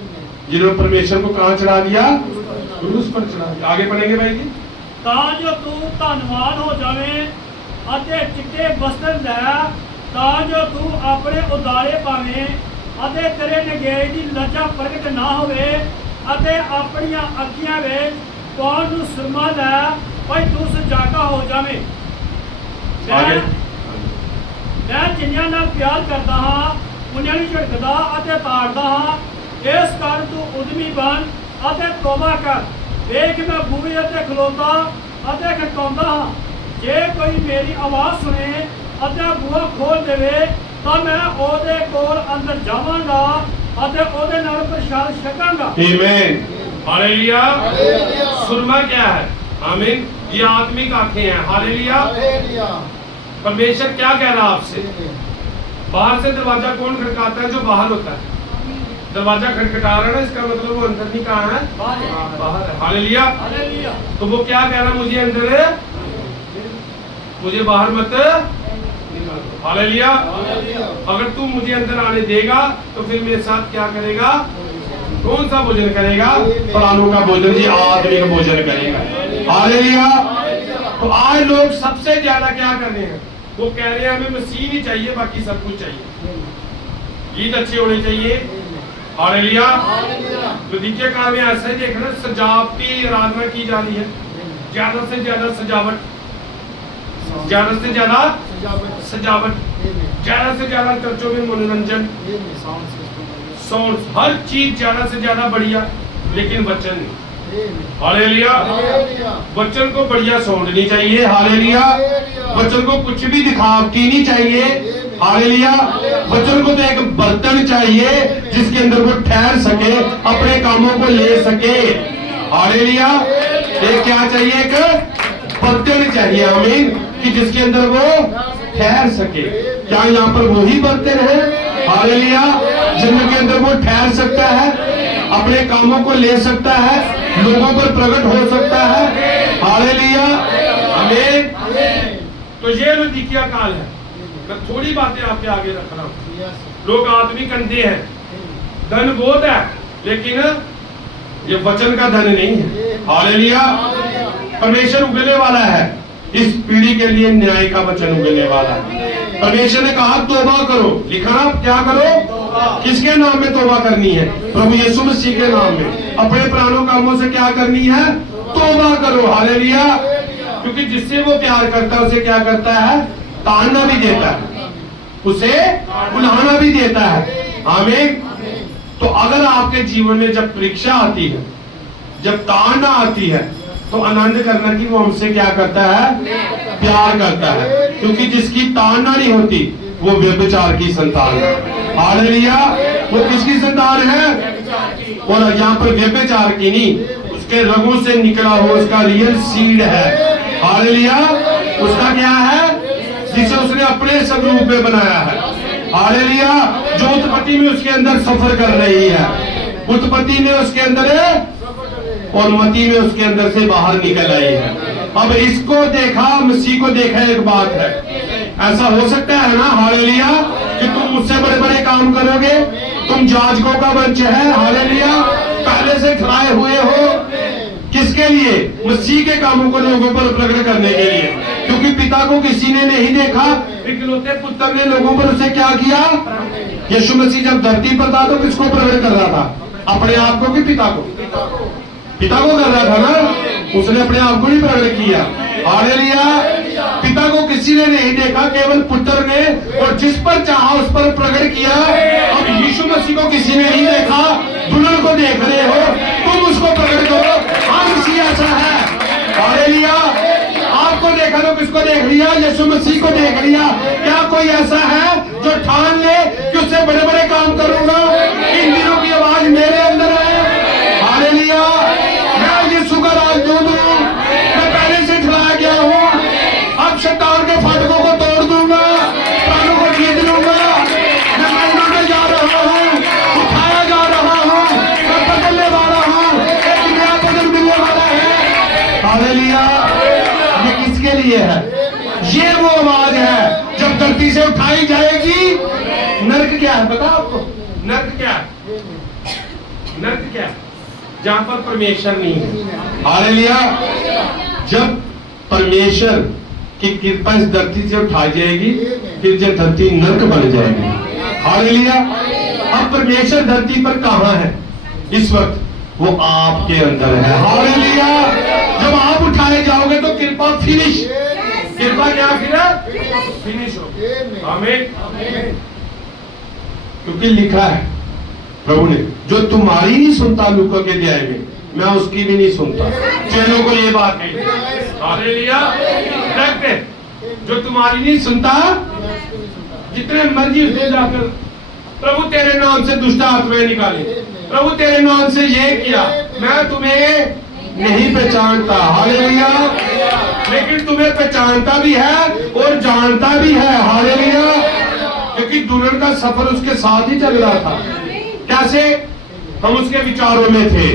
जिन्होंने परमेश्वर को कहां चढ़ा दिया, क्रूस पर चढ़ा दिया। आगे पढ़ेंगे भाई जी। ਤਾਂ ਜੋ ਤੂੰ ਧੰਨਵਾਨ ਹੋ ਜਾਵੇਂ ਅਤੇ ਚਿੱਟੇ ਵਸਤਰ ਲੈ, ਤਾਂ ਜੋ ਤੂੰ ਆਪਣੇ ਉਦਾਰੇ ਪਾਵੇਂ ਅਤੇ ਤੇਰੇ ਨਗੇੜ ਦੀ ਲੱਜਾ ਪ੍ਰਗਟ ਨਾ ਹੋਵੇ ਅਤੇ ਆਪਣੀਆਂ ਅੱਖੀਆਂ ਵਿੱਚ ਪਾਉਣ ਨੂੰ ਸੁਰਮਾ ਲੈ, ਭਾਈ ਤੂੰ ਸੁਜਾਗਾ ਹੋ ਜਾਵੇਂ। आगे ਮੈਂ ਜਿੰਨਿਆਂ ਨਾਲ ਪਿਆਰ ਕਰਦਾ ਹਾਂ ਉਹਨਾਂ ਨੂੰ ਝਿੜਕਦਾ ਅਤੇ ਤਾੜਦਾ ਹਾਂ, ਇਸ ਕਾਰਨ ਤੂੰ ਉਦਮੀ ਬਣ ਅਤੇ ਤੋਬਾ ਕਰ। ਵੇਖ ਮੈਂ ਬੂਹੇ ਅਤੇ ਖਲੋਤਾ ਅਤੇ ਖੜਕਾਉਂਦਾ ਹਾਂ, ਜੇ ਕੋਈ ਮੇਰੀ ਆਵਾਜ਼ ਸੁਣੇ ਅਤੇ ਬੂਹਾ ਖੋਲ ਦੇਵੇ ਤਾਂ ਮੈਂ ਉਹਦੇ ਕੋਲ ਅੰਦਰ ਜਾਵਾਂਗਾ ਅਤੇ ਉਹਦੇ ਨਾਲ ਪ੍ਰਸ਼ਾਦ ਛਕਾਂਗਾ। आमीन, हालेलुया। सुरमा क्या है? आमीन, ये आत्मिक आंखें हैं। हालेलुया। परमेश्वर क्या कह रहा है आपसे? बाहर से दरवाजा कौन खटकाता है? जो बाहर होता है। दरवाजा खटखटा रहा है ना, इसका मतलब वो अंदर नहीं कहाँ है, बाहर है। हालेलुया। हालेलुया। तो वो क्या कह रहा है? मुझे अंदर है, मुझे बाहर मत निकालो। हालेलुया। अगर तू मुझे अंदर आने देगा तो फिर मेरे साथ क्या करेगा? कौन सा भोजन करेगा? प्राणों का भोजन, ये आत्मिक भोजन करेगा। हालेलुया। तो आज लोग सबसे ज्यादा क्या कर रहे हैं? वो कह रहे हैं हमें मसीह नहीं चाहिए, बाकी सब कुछ चाहिए, गीत अच्छे होने चाहिए। हालेलुया। तो द्वितीय काल में ऐसा ही देखना, सजावटी आराधना की जा रही है, ज्यादा से ज्यादा सजावट, ज्यादा से ज्यादा सजावट, ज्यादा से ज्यादा चर्चों में मनोरंजन, साउंड, हर चीज ज्यादा से ज्यादा बढ़िया, लेकिन वचन नहीं। हालेलुया। वचन को बढ़िया साउंड नहीं चाहिए। हालेलुया। वचन को कुछ भी दिखावटी नहीं चाहिए। हालेलुया। वचन को तो एक बर्तन चाहिए जिसके अंदर वो ठहर सके, अपने कामों को ले सके। हालेलुया। एक क्या चाहिए? एक बर्तन चाहिए। आमीन, कि जिसके अंदर वो ठहर सके। क्या यहाँ पर वही बर्तन है? हालेलुया। जिनके अंदर वो ठहर सकता है, अपने कामों को ले सकता है, लोगों पर प्रकट हो सकता है। हालेलुया। आमीन। तो ये लौदीकिया काल है। मैं थोड़ी बातें आपके आगे रख रहा हूँ। लोग आत्मिक अंधे हैं, धन बहुत है लेकिन ये वचन का धन नहीं है। हालेलुया। परमेश्वर उगलने वाला है, इस पीढ़ी के लिए न्याय का वचन उगलने वाला है। परमेश्वर ने कहा तौबा करो, लिखा ना, क्या करो? किसके नाम में तौबा करनी है? प्रभु यीशु मसीह के नाम में। अपने पुरानों कामों से क्या करनी है? तौबा करो। हालेलुया। क्योंकि जिससे वो प्यार करता है उसे क्या करता है? ताड़ना भी देता है, उसे बुलाना भी देता है। आमीन। तो अगर आपके जीवन में जब परीक्षा आती है, जब ताड़ना आती है, तो आनंद करना कि वो हमसे क्या करता है? प्यार करता है। क्योंकि जिसकी ताड़ना नहीं होती वो व्यभिचार की संतान है। हालेलुया। वो किसकी संतान है? और यहाँ पर व्यभिचार की नहीं, उसके रगों से निकला हुआ उसका रियल सीड है। हालेलुया। उसका क्या है? जिसे उसने अपने स्वरूप में बनाया है। हालेलुया। जो उत्पत्ति में उसके अंदर सफर कर रही है, उत्पत्ति में उसके अंदर है और मती में उसके अंदर से बाहर निकल आई है। अब इसको देखा, मसीह को देखा, एक बात है। ऐसा हो सकता है ना? हालेलुया। कि तुम मुझसे बड़े बड़े काम करोगे, तुम जाजकों का वंश है। हालेलुया। पहले से खड़ाए हुए हो, किसके लिए? मसीह के कामों को लोगों पर प्रकट करने के लिए। क्योंकि पिता को किसी ने नहीं देखा, इकलौते पुत्र ने लोगों पर उसे क्या किया? यीशु मसीह जब धरती पर था तो किसको प्रकट कर रहा था? अपने आप को कि पिता को? पिता को कर रहा था ना, उसने अपने आप को नहीं प्रकट किया। हालेलुया। पिता को किसी ने नहीं देखा, केवल पुत्र ने, और जिस पर चाहा उस पर प्रकट किया। अब यीशु मसीह को किसी ने नहीं देखा, दुल्हन को देख रहे हो, तुम उसको प्रकट करो। हाँ, मसीह ऐसा है। हालेलुया। आपको देखा तो किसको देख लिया? यीशु मसीह को देख लिया। क्या कोई ऐसा है जो ठान ले कि उससे बड़े बड़े काम करूंगा? इन दिनों की आवाज मेरे अंदर है। हालेलुया। मैं यीशु का राजदूत हूँ, मैं पहले से खड़ा गया हूँ। अब शैतान के फाटकों को तोड़ दूंगा, प्राणों को जीत लूंगा। मैं महिमा में जा रहा हूँ, उठाया जा रहा हूँ, मैं बदलने वाला हूँ, एक नया बदल मिलने वाला है। हालेलुया। ये किसके लिए है? ये वो आवाज है जब धरती से उठाई जाएगी, नर्क क्या है पता आपको? नर्क क्या है? नर्क क्या है? जहां पर परमेश्वर नहीं है। हालेलुया। जब परमेश्वर की कृपा इस धरती से उठाई जाएगी, फिर जब धरती नर्क बन जाएगी। हालेलुया। अब परमेश्वर धरती पर कहां है इस वक्त? वो आपके अंदर है। हालेलुया। जब आप उठाए जाओगे तो कृपा फिनिश, कृपा क्या फिनिश हो। आमीन। क्योंकि लिखा है प्रभु ने, जो तुम्हारी नहीं सुनता लूका के अध्याय में, मैं उसकी भी नहीं सुनता। चेलों को ये बात कही। हालेलुया। जो तुम्हारी नहीं सुनता, जितने मर्जी उसने जाकर प्रभु तेरे नाम से दुष्ट आत्माएं निकाली, प्रभु तेरे नाम से ये किया, मैं तुम्हें नहीं पहचानता। हालेलुया। लेकिन तुम्हें पहचानता भी है और जानता भी है। हालेलुया। क्योंकि दुल्हन का सफर उसके साथ ही चल रहा था। कैसे? हम उसके विचारों में थे।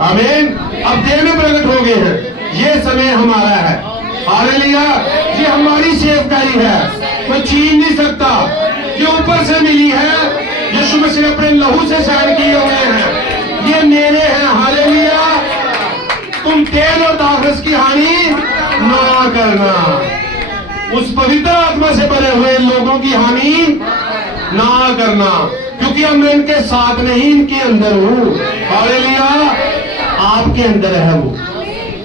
आमीन। अब देह में प्रकट हो गए हैं। ये समय हमारा है। हालेलुया। ये हमारी सेवकाई है, कोई छीन नहीं सकता। ये ऊपर से मिली है, यीशु मसीह ने अपने लहू से शायद किए हुए हैं। ये मेरे हैं। हालेलुया। तुम तेल और दाखरस की हानि ना करना। उस पवित्र आत्मा से भरे हुए लोगों की हानि ना करना, क्योंकि अब मैं इनके साथ नहीं, इनके अंदर हूँ। हालेलुया। आपके अंदर है वो।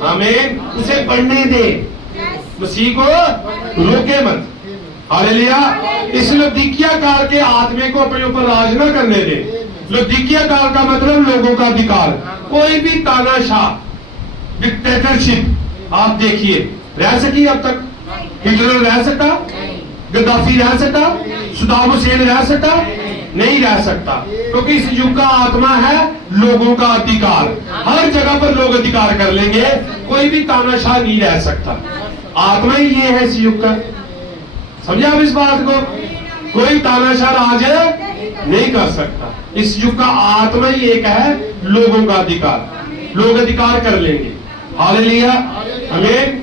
आमीन। उसे बढ़ने दे, मसीह को रोके मत। हालेलुया। इस लौदीकिया काल के आत्मे को अपने ऊपर राज न करने दे। लौदीकिया काल का मतलब लोगों का अधिकार। कोई भी तानाशाह, डिक्टेटरशिप आप देखिए, रह सकी अब तक? हिटलर रह सका? गद्दाफी रह सका? सद्दाम हुसैन रह सका? नहीं रह सकता। क्योंकि इस युग का आत्मा है लोगों का अधिकार। हर जगह पर लोग अधिकार कर लेंगे, कोई भी तानाशाह नहीं रह सकता। आत्मा ही ये है इस युग का। समझे आप इस बात को? कोई तानाशाह राज नहीं कर सकता। इस युग का आत्मा ही एक है, लोगों का अधिकार। लोग अधिकार कर लेंगे। हालेलुया। आमीन।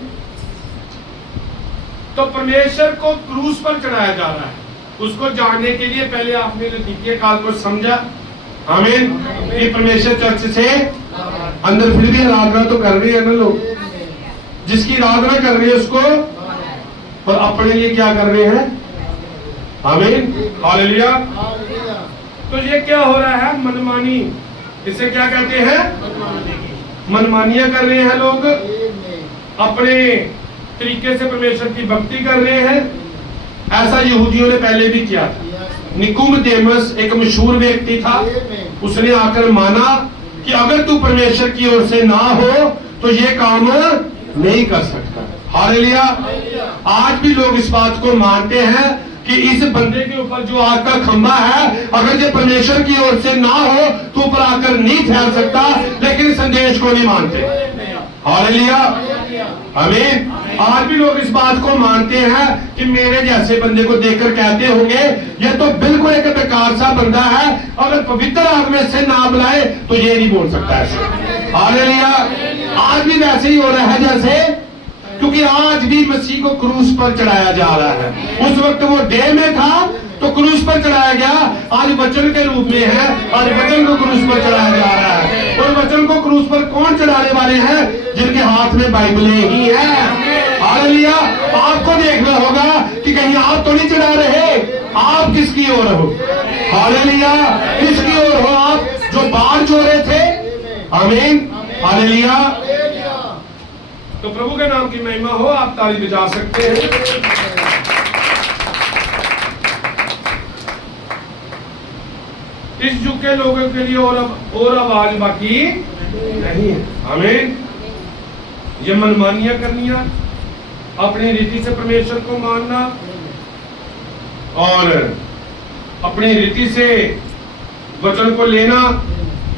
तो परमेश्वर को क्रूस पर चढ़ाया जा रहा है। उसको जानने के लिए पहले आपने लौदीकिया काल को समझा। आमीन। ये परमेश्वर चर्च से अंदर फिर भी आराधना तो कर रही है ना लोग। जिसकी आराधना कर रही है उसको, और अपने लिए क्या कर रहे हैं? आमीन। हालेलुया। तो ये क्या हो रहा है? मनमानी। इसे क्या कहते हैं? मनमानियां कर रहे हैं लोग। अपने तरीके से परमेश्वर की भक्ति कर रहे हैं। ऐसा यहूदियों ने पहले भी किया था। निकुदेमुस एक मशहूर व्यक्ति था। उसने आकर माना कि अगर तू परमेश्वर की ओर से ना हो तो ये काम नहीं कर सकता। हालेलुया। आज भी लोग इस बात को मानते हैं कि इस बंदे के ऊपर जो आग का खंभा है, अगर ये परमेश्वर की ओर से ना हो तो ऊपर आकर नहीं ठहर सकता। लेकिन इस संदेश को नहीं मानते। हालेलुया। आमीन। आज भी लोग इस बात को मानते हैं कि मेरे जैसे बंदे को देखकर कहते होंगे ये तो बिल्कुल एक बेकार सा बंदा है, अगर पवित्र आत्मा से ना बुलाए तो ये नहीं बोल सकता ऐसे। हालेलुया। आज भी वैसे ही हो रहा है जैसे, क्योंकि आज भी मसीह को क्रूस पर चढ़ाया जा रहा है। उस वक्त वो देह में था तो क्रूस पर चढ़ाया गया, आज वचन के रूप में है, आज वचन को क्रूस पर चढ़ाया जा रहा है। और वचन को क्रूस पर कौन चढ़ाने वाले हैं? जिनके हाथ में बाइबलें ही है। हालेलुया। आपको देखना होगा कि कहीं आप तो नहीं चढ़ा रहे, आप किसकी ओर हो? हालेलुया। किसकी ओर हो आप? जो बाढ़ जो रहे थे। आमीन। हालेलुया। तो प्रभु के नाम की महिमा हो। आप ताली बजा सकते हैं। इस युग के लोगों के लिए और आवाज बाकी नहीं है। आमीन। ये मनमानियां करनियां, अपनी रीति से परमेश्वर को मानना और अपनी रीति से वचन को लेना,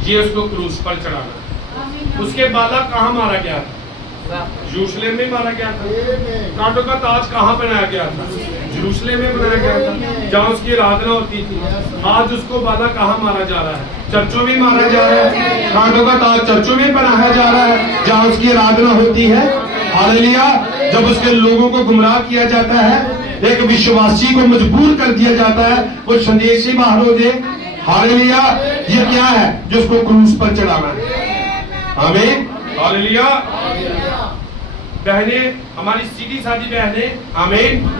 ये उसको क्रूस पर चढ़ाना। उसके बालक कहाँ मारा गया था? यरूशलेम में मारा गया था। कांटों का ताज कहाँ बनाया गया था? यरूशलेम में बनाया गया था, जहाँ उसकी आराधना होती थी। आज उसको बाला कहाँ मारा जा रहा है? चर्चों में मारा जा रहा है। कांटों का ताज चर्चों में बनाया जा रहा है, जहाँ उसकी आराधना होती है। हालेलुया। जब उसके लोगों को गुमराह किया जाता है, एक विश्वासी को मजबूर कर दिया जाता है, वो संदेश ही बाहर हो जाए। हालेलुया। ये क्या है? जिसको क्रूस पर चढ़ाना है। आमीन। हालेलुया। बहने, हमारी सीधी सादी बहने, आमीन,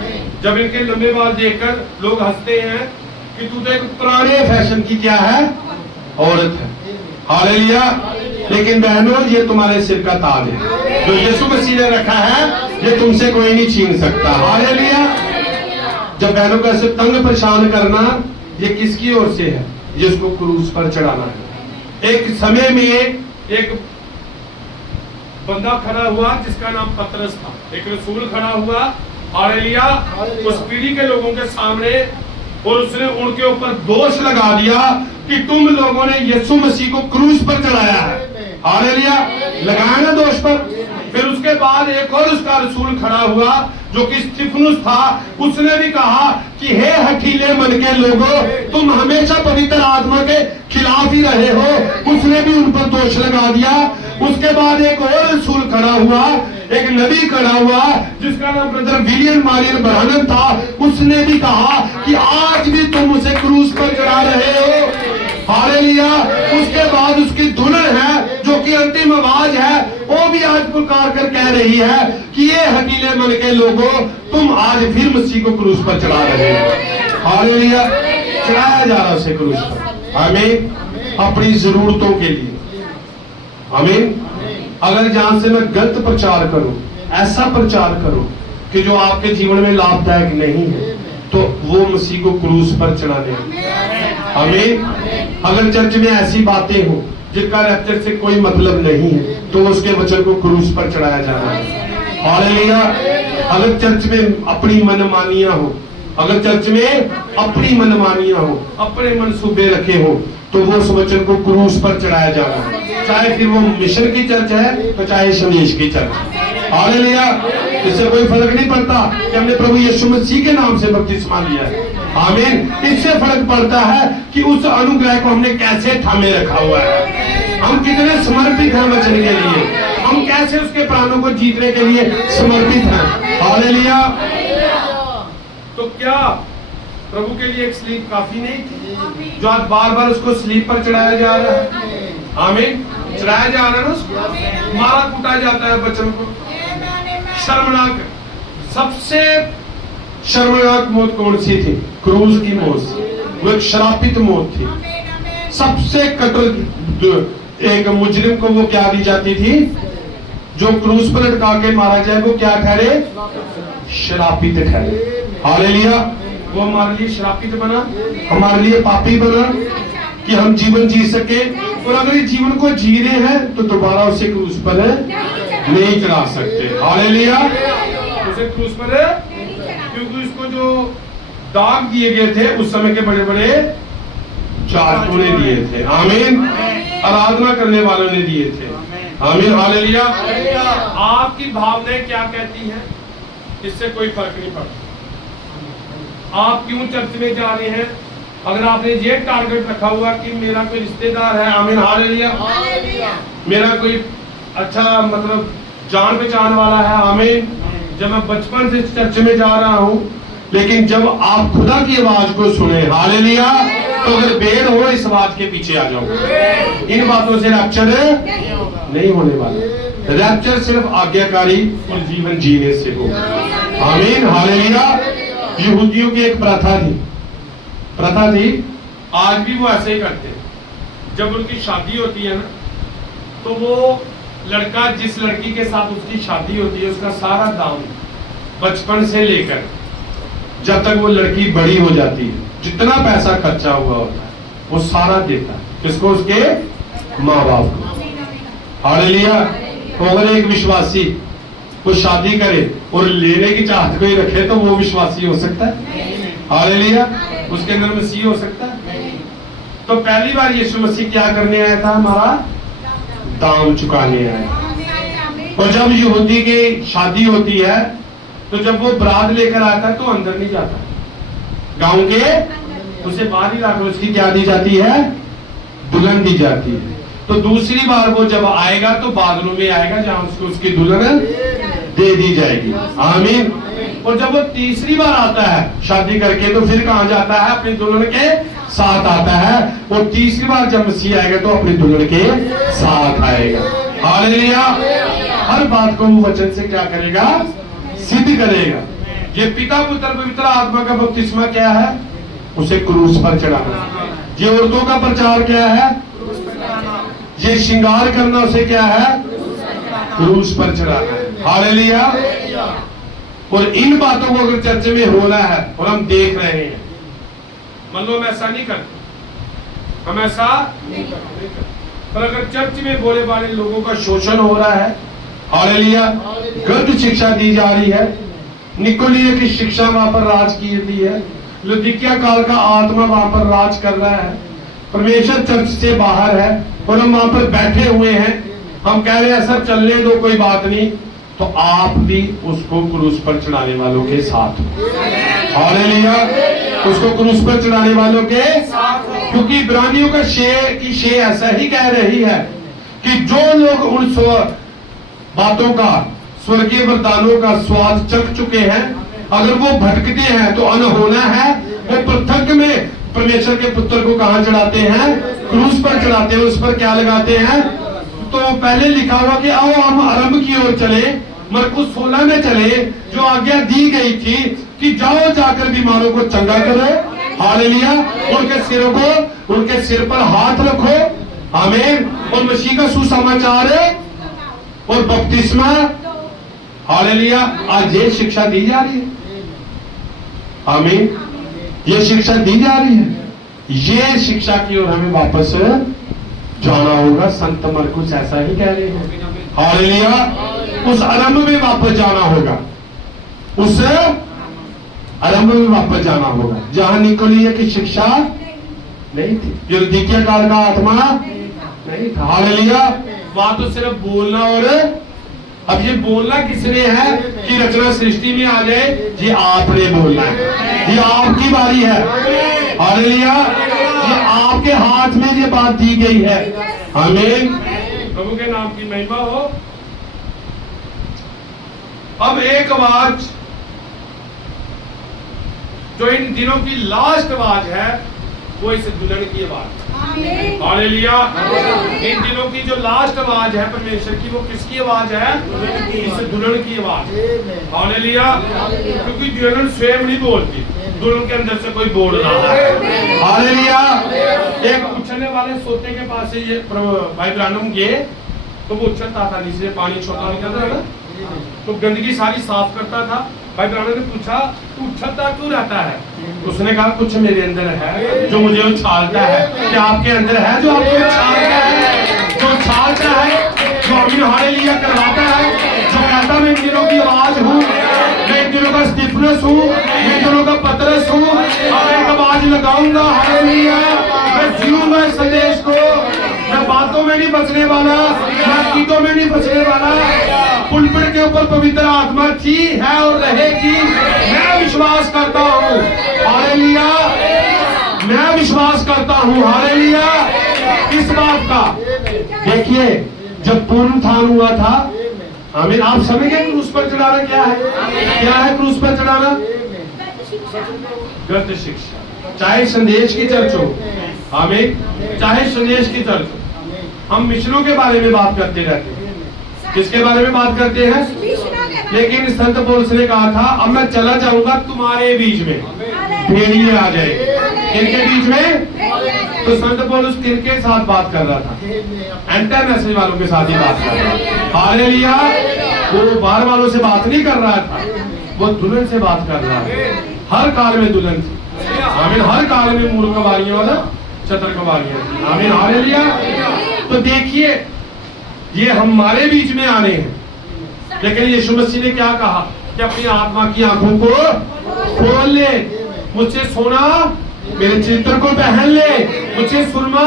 जब इनके लंबे बाल देखकर लोग हंसते हैं कि तू तो एक पुराने फैशन की क्या है, औरत है। हालेलुया। लेकिन बहनों, ये तुम्हारे सिर का ताज है जो यीशु मसीह ने रखा है, ये तुमसे कोई नहीं छीन सकता। हालेलुया। जब बहनों को ऐसे तंग परेशान करना, ये किसकी ओर से है? जिसको क्रूस पर चढ़ाना है। एक समय में एक बंदा खड़ा हुआ जिसका नाम पतरस था, एक रसूल खड़ा हुआ, हालेलुया, उस पीढ़ी के लोगों के सामने, और उसने उनके ऊपर दोष लगा दिया कि तुम लोगों ने यीशु मसीह को क्रूस पर चढ़ाया है। हालेलुया। लगाया ना दोष पर। फिर उसके बाद एक और उसका रसूल खड़ा हुआ जो कि स्तिफनुस था, उसने भी कहा कि हे हठीले मन के लोगों, तुम हमेशा पवित्र आत्मा के खिलाफ ही रहे हो। उसने भी उन पर दोष लगा दिया। उसके बाद एक और रसूल खड़ा हुआ, एक नबी खड़ा हुआ जिसका नाम ब्रदर विलियम मारियन ब्रानम था। उसने भी कहा कि आज भी तुम उसे क्रूस पर चढ़ा रहे हो। हालेलुया। उसके बाद उसकी दुल्हन है जो कि अंतिम आवाज है, वो भी आज पुकार कर कह रही है कि ये हकीले मन के लोगों, तुम आज फिर मसीह को क्रूस पर चढ़ा रहे हो। हालेलुया। चढ़ाया जा रहा उसे क्रूस पर। आमीन। अपनी जरूरतों के लिए। आमीन। अगर जहां से मैं गलत प्रचार करूं, ऐसा प्रचार करूं कि जो आपके जीवन में लाभदायक नहीं है, तो वो मसीह को क्रूस पर चढ़ा दे। आमीन। अगर चर्च में ऐसी बातें हो जिनका रैप्चर से कोई मतलब नहीं है, तो उसके वचन को क्रूस पर चढ़ाया जाना है। हालेलुया। अगर चर्च में अपनी मनमानियां हो, अगर चर्च में अपनी मनमानियां हो, अपने मनसूबे रखे हो, तो वो उस वचन को क्रूस पर चढ़ाया जाना है। चाहे फिर वो मिशन की चर्च है, तो चाहे संदेश की चर्च। हालेलुया। इससे कोई फर्क नहीं पड़ता कि हमने प्रभु यीशु मसीह के नाम से बपतिस्मा लिया है। आमीन। इससे फर्क पड़ता है कि उस अनुग्रह को हमने कैसे थामे रखा हुआ है, हम कितने समर्पित हैं वचन के लिए, हम कैसे उसके प्राणों को जीतने के लिए समर्पित हैं। हालेलुया। तो क्या प्रभु के लिए एक स्लीप काफी नहीं थी जो आज बार बार उसको स्लीप पर चढ़ाया जा रहा है? आमीन। चढ़ाया जा रहा है ना उसको, मारा कूटा जाता है वचन को। शर्मनाक, सबसे शर्मनाक मौत कौन सी थी? क्रूस की मौत। वो एक श्रापित मौत थी। सबसे कठोर एक मुजरिम को वो क्या दी जाती थी? जो क्रूस पर लटका के मारा जाए वो क्या ठहरे? श्रापित ठहरे। हालेलुया। वो हमारे लिए श्रापित बना, हमारे लिए पापी बना कि हम जीवन जी सके। और अगर इस जीवन को जी रहे हैं तो दोबारा उसे क्रूस पर नहीं चढ़ा सकते। हालेलुया। उसे क्रूस पर, क्योंकि उसको जो दाग दिए गए थे उस समय के बड़े बड़े चाटकों ने दिए थे। आमीन। आराधना करने वालों ने दिए थे। आमीन। हालेलुया। आपकी भावनाएं क्या कहती हैं, इससे कोई फर्क नहीं पड़ता। आप क्यों चर्च में जा रहे हैं? अगर आपने ये टारगेट रखा हुआ कि मेरा कोई रिश्तेदार है, आमीन, हालेलुया, मेरा कोई अच्छा मतलब जान पहचान वाला है, आमीन, जब मैं बचपन से चर्च में जा रहा हूँ, लेकिन जब आप खुदा की आवाज को सुने, हालेलुया, तो अगर बेर हो इस बात के पीछे आ जाओ। इन बातों से रैप्चर नहीं होने वाला। रैप्चर सिर्फ आज्ञाकारी और जीवन जीने से हो। आमीन। हालेलुया। यहूदियों की एक प्रथा थी, आज भी वो ऐसे ही करते हैं। जब उनकी शादी होती है ना, तो वो लड़का जिस लड़की के साथ उसकी शादी होती है उसका सारा दाम बचपन से लेकर जब तक वो लड़की बड़ी हो जाती है, जितना पैसा खर्चा हुआ होता है वो सारा देता है। किसको? उसके माँ बाप को। हालेलुया। तो अगर एक विश्वासी वो शादी करे और लेने की चाहत कोई रखे तो वो विश्वासी हो सकता है? हालेलुया। उसके अंदर मसीह हो सकता है? तो पहली बार यीशु मसीह क्या करने आया था? हमारा दाम चुकाने आया। और जब यहूदी की शादी होती है तो जब वो बरात लेकर आता है तो अंदर नहीं जाता, गांव के उसे बाहर ही लाकर उसकी क्या दी जाती है? दुल्हन दी जाती है। तो दूसरी बार वो जब आएगा तो बादलों में आएगा जहां उसको उसकी दुल्हन दे दी जाएगी। आमीन। और जब वो तीसरी बार आता है शादी करके, तो फिर कहां जाता है? अपनी दुल्हन के साथ आता है। और तीसरी बार जब मसीह आएगा तो अपनी दुल्हन के साथ आएगा। हालेलुया। हर बात को वो वचन से क्या करेगा? सिद्ध करेगा। ये पिता पुत्र पवित्र आत्मा का बपतिस्मा क्या है? उसे क्रूस पर चढ़ाना। ये औरतों का प्रचार क्या है? ये श्रृंगार करना उसे क्या है? क्रूस पर चढ़ाना है। हालेलुया। और इन बातों को अगर चर्च में हो रहा है और हम देख रहे हैं, मान लो हम ऐसा नहीं करते, हम ऐसा नहीं करते, पर अगर चर्च में बोले बाले लोगों का शोषण हो रहा है, हालेलुया, गलत शिक्षा दी जा रही है, निकोलिया की शिक्षा वहां पर राज की रही है, लुदिकिया काल का आत्मा वहां पर राज कर रहा है, परमेश्वर चर्च से बाहर है और हम वहां पर बैठे हुए हैं, हम कह रहे हैं सर चलने दो कोई बात नहीं, तो आप भी उसको क्रूस पर चढ़ाने वालों के साथ हो। हालेलुया। उसको क्रूस पर चढ़ाने वालों के साथ, क्योंकि इब्रानियों का शेर ऐसा ही कह रही है कि जो लोग उन बातों का, स्वर्गीय वरदानों का स्वाद चख चुके हैं, अगर वो भटकते हैं तो अनहोना है, वो पृथक में परमेश्वर के पुत्र को कहां चढ़ाते हैं? क्रूस पर चढ़ाते हैं। उस पर क्या लगाते हैं? तो पहले लिखा हुआ कि आओ हम आरंभ की ओर चले, मरकुस 16 में चले, जो आज्ञा दी गई थी कि जाओ जाकर बीमारों को चंगा करो। हालेलुया। उनके सिर पर हाथ रखो। आमीन। और मसीह का सुसमाचार और बपतिस्मा, हालेलुया, आज ये शिक्षा दी जा रही है। आमीन। ये शिक्षा दी जा रही है। ये शिक्षा की ओर हमें वापस जाना होगा। संत मरकुस ऐसा ही कह रहे हैं। हालेलुया। उस आरंभ में वापस जाना होगा, उस आरंभ में वापस जाना होगा जहां निकोलिया की शिक्षा नहीं थी, जो लुदिकिया काल का आत्मा नहीं था। हालेलुया। वहां तो सिर्फ बोलना, और अब ये बोलना किसने है कि रचना सृष्टि में आ जाए? ये आपने बोलना है, ये आपकी बारी है। हालेलुया। ये आपके हाथ में ये बात दी गई है। आमीन। प्रभु के नाम की महिमा हो। अब एक आवाज जो इन दिनों की लास्ट आवाज है, वो इस दुल्हन की आवाज। हालेलुया। इन दिनों की जो लास्ट आवाज है परमेश्वर की, वो किसकी आवाज है? इस दुल्हन की आवाज। हालेलुया। क्योंकि दुल्हन स्वयं नहीं बोलती, दुल्हन के अंदर से कोई बोल रहा है। हालेलुया। एक उछलने वाले सोते के पास से ये भाई ब्रानम गए, तो वो उछलता था, नीचे पानी छोटा निकल रहा था, तो गंदगी सारी साफ करता था। भाई ब्रानम ने पूछा तू उछलता क्यों रहता है? उसने कहा कुछ मेरे अंदर है जो मुझे उछालता है। क्या आपके अंदर है जो आपको उछालता है? जो उछालता है, जो अमीन हालेलुया करवाता है, जो कहता मैं इन दिनों की आवाज हूँ, मैं इन दिनों का स्टिफनेस हूँ, मैं इन दिनों का पतरस हूँ, और एक आवाज लगाऊंगा। हालेलुया। मैं जीऊंगा इस संदेश को, मैं बातों में नहीं बचने वाला, मैं गीतों में नहीं बचने वाला। पुलपिट के ऊपर पवित्र आत्मा थी, है और रहेगी। मैं विश्वास करता हूँ। हालेलुया। मैं विश्वास करता हूँ। हालेलुया। इस बात का देखिए, जब पुनरुत्थान हुआ था, आमीन, आप समझ गए क्रूस पर चढ़ाना क्या है? क्या है क्रूस पर चढ़ाना? गलत शिक्षा। चाहे संदेश की चर्च हो, आमीन, चाहे संदेश की चर्च हो, हम मिशनों के बारे में बात करते रहते हैं। किसके बारे में बात करते हैं? लेकिन संत पौलुस ने कहा था, अब मैं चला जाऊंगा तुम्हारे बीच में भेड़िए आ जाएंगे। किनके बीच में? तो संत पौलुस किनके साथ बात कर रहा था? एंटर मैसेज वालों के साथ ही बात कर रहा था। हालेलुया। वो बाहर वालों से बात नहीं कर रहा था, वो दुल्हन से बात कर रहा था। हर काल में दुल्हन थी। आमीन। हर काल में मूल कवारियां और चतर कवारियां। आमीन। हालेलुया। तो देखिए, ये हमारे बीच में आने हैं, लेकिन यीशु मसीह ने क्या कहा कि अपनी आत्मा की आंखों को खोल ले, मुझसे सोना मेरे चित्र को पहन ले, मुझसे सुरमा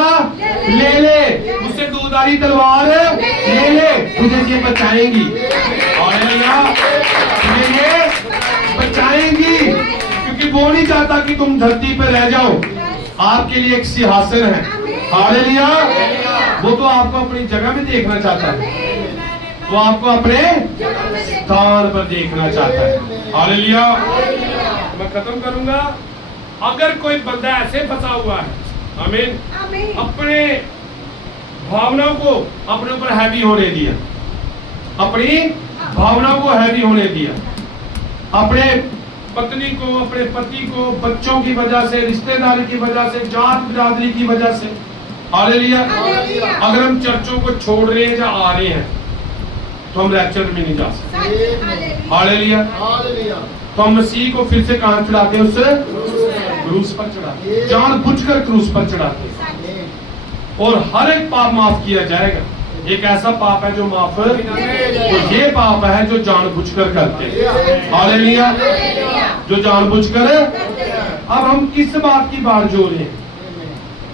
ले ले, मुझसे दूधारी तलवार ले ले, तुझे ये बचाएंगी। हालेलुया। तुझे ये बचाएंगी, क्योंकि वो नहीं चाहता कि तुम धरती पर रह जाओ। आपके लिए एक सिंहासन है। हालेलुया। वो तो आपको अपनी जगह में देखना चाहता है। वो आपको अपने स्थान पर देखना चाहता है। हालेलुया। मैं खत्म करूंगा। अगर कोई बंदा ऐसे फंसा हुआ है, आमीन, अपने भावनाओं को अपने ऊपर हैवी होने दिया, अपनी भावनाओं को हैवी होने दिया, अपने पत्नी को, अपने पति को, बच्चों की वजह से, रिश्तेदारी की वजह से, जात बिरादरी की वजह से, हालेलुया, अगर हम चर्चों को छोड़ रहे हैं या आ रहे हैं तो हम रैप्चर में नहीं जा सकते। हालेलुया। तो हम मसीह को फिर से कहां चढ़ाते हैं? उससे क्रूस पर चढ़ाते हैं, जानबूझकर क्रूस पर चढ़ाते हैं। और हर एक पाप माफ किया जाएगा। एक ऐसा पाप है जो माफ, तो ये पाप है जो जानबूझकर करते हैं। हालेलुया। जो जानबूझकर। अब हम किस बात की बात जोड़ रहे हैं?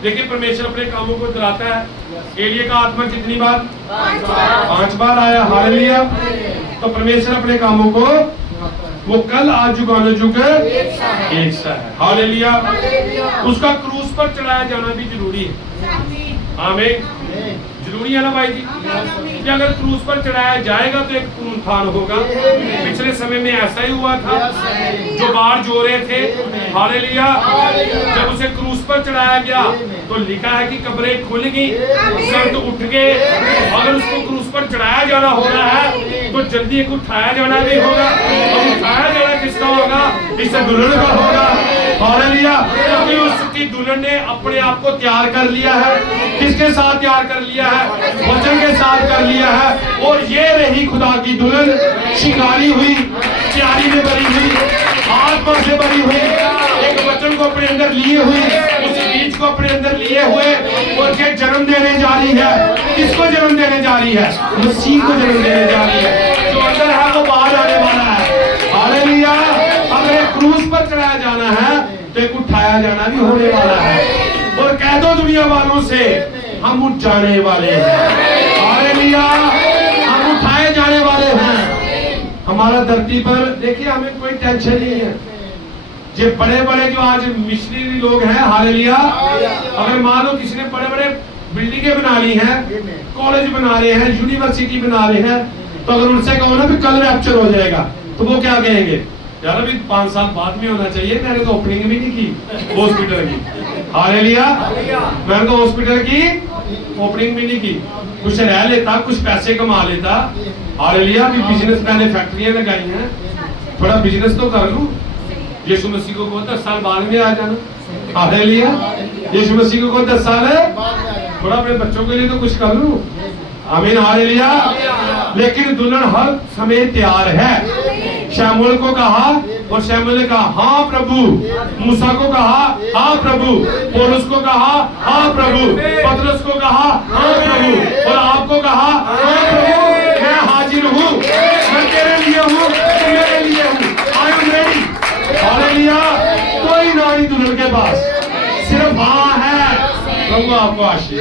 देखिए, परमेश्वर अपने कामों को दोहराता है। एलिया का आत्मा कितनी बार? 5 बार आया। हालेलुया। तो परमेश्वर अपने कामों को, वो कल आज जुगानो जुग एक सा है। हालेलुया। उसका क्रूस पर चढ़ाया जाना भी जरूरी है। आमीन। जरूरी है ना भाई जी? कि अगर क्रूस पर चढ़ाया जाएगा तो एक पुनरुत्थान होगा। पिछले समय में ऐसा ही हुआ था। जो बाढ़ जो रहे थे, हालेलुया, जब उसे क्रूस पर चढ़ाया गया तो लिखा है कि कब्रें खुल गई, सर्द उठ गए। अगर उसको क्रूस पर चढ़ाया जाना हो रहा है तो जल्दी एक उठाया जाना भी होगा। और उठाया जाना किसका होगा? इससे दुल्हन का होगा। हालेलुया। क्योंकि उसकी दुल्हन ने अपने आप को तैयार कर लिया है। किसके साथ तैयार कर लिया है? वचन के साथ कर लिया है। और ये रही खुदा की दुल्हन, शिकारी हुई, प्यारी में भरी हुई, आत्मा से भरी हुई, एक वचन को अपने अंदर लिए हुए, उस बीज को अपने अंदर लिए हुए, और ये जन्म देने जा रही है। किसको जन्म देने जा रही है? मसीह को जन्म देने जा रही है। जो अंदर है वो बाहर आने वाला है। हालेलुया। अगर एक क्रूस पर चढ़ाया जाना है तो एक उठाया जाना भी होने वाला है। और कह दो दुनिया वालों से, हम उठ जाने वाले हैं। हालेलुया। हम उठाए जाने वाले हैं। हमारा धरती पर, देखिए, हमें कोई टेंशन नहीं है। ये बड़े बड़े जो आज मिशनरी लोग हैं, हालेलुया, अगर मान लो किसी ने बड़े बड़े बिल्डिंगें बना ली हैं, कॉलेज बना रहे हैं, यूनिवर्सिटी बना रहे हैं, तो अगर उनसे कहो ना भी कल रैप्चर हो जाएगा तो वो क्या कहेंगे? यार अभी 5 साल बाद में होना चाहिए, मैंने तो ओपनिंग भी नहीं की हॉस्पिटल की। हालेलुया। मैंने तो हॉस्पिटल की ओपनिंग भी नहीं की। कुछ रह लेता, कुछ पैसे कमा लेता। हालेलुया। अभी बिजनेस, मैंने फैक्ट्रियां लगाई हैं, थोड़ा बिजनेस तो कर लूं। यीशु मसीह को कहो 10 साल बाद में आ जाना। हालेलुया। यीशु मसीह को 10 साल है, थोड़ा अपने बच्चों के लिए तो कुछ कर लूं। आमीन। हालेलुया। लेकिन दुल्हन हर समय तैयार है। शमूएल को कहा और शमूएल ने कहा हाँ प्रभु। मूसा को कहा हाँ प्रभु। पौलुस को कहा हाँ प्रभु। पतरस को कहा हाँ प्रभु। और आपको कहा हाँ प्रभु, मैं हाजिर हूँ, मैं तेरे लिए हूँ, मेरे लिए हूँ। I am ready. हालेलुया। कोई नारी दुल्हन के पास, सिर्फ हाँ है। प्रभु आपको आशीष।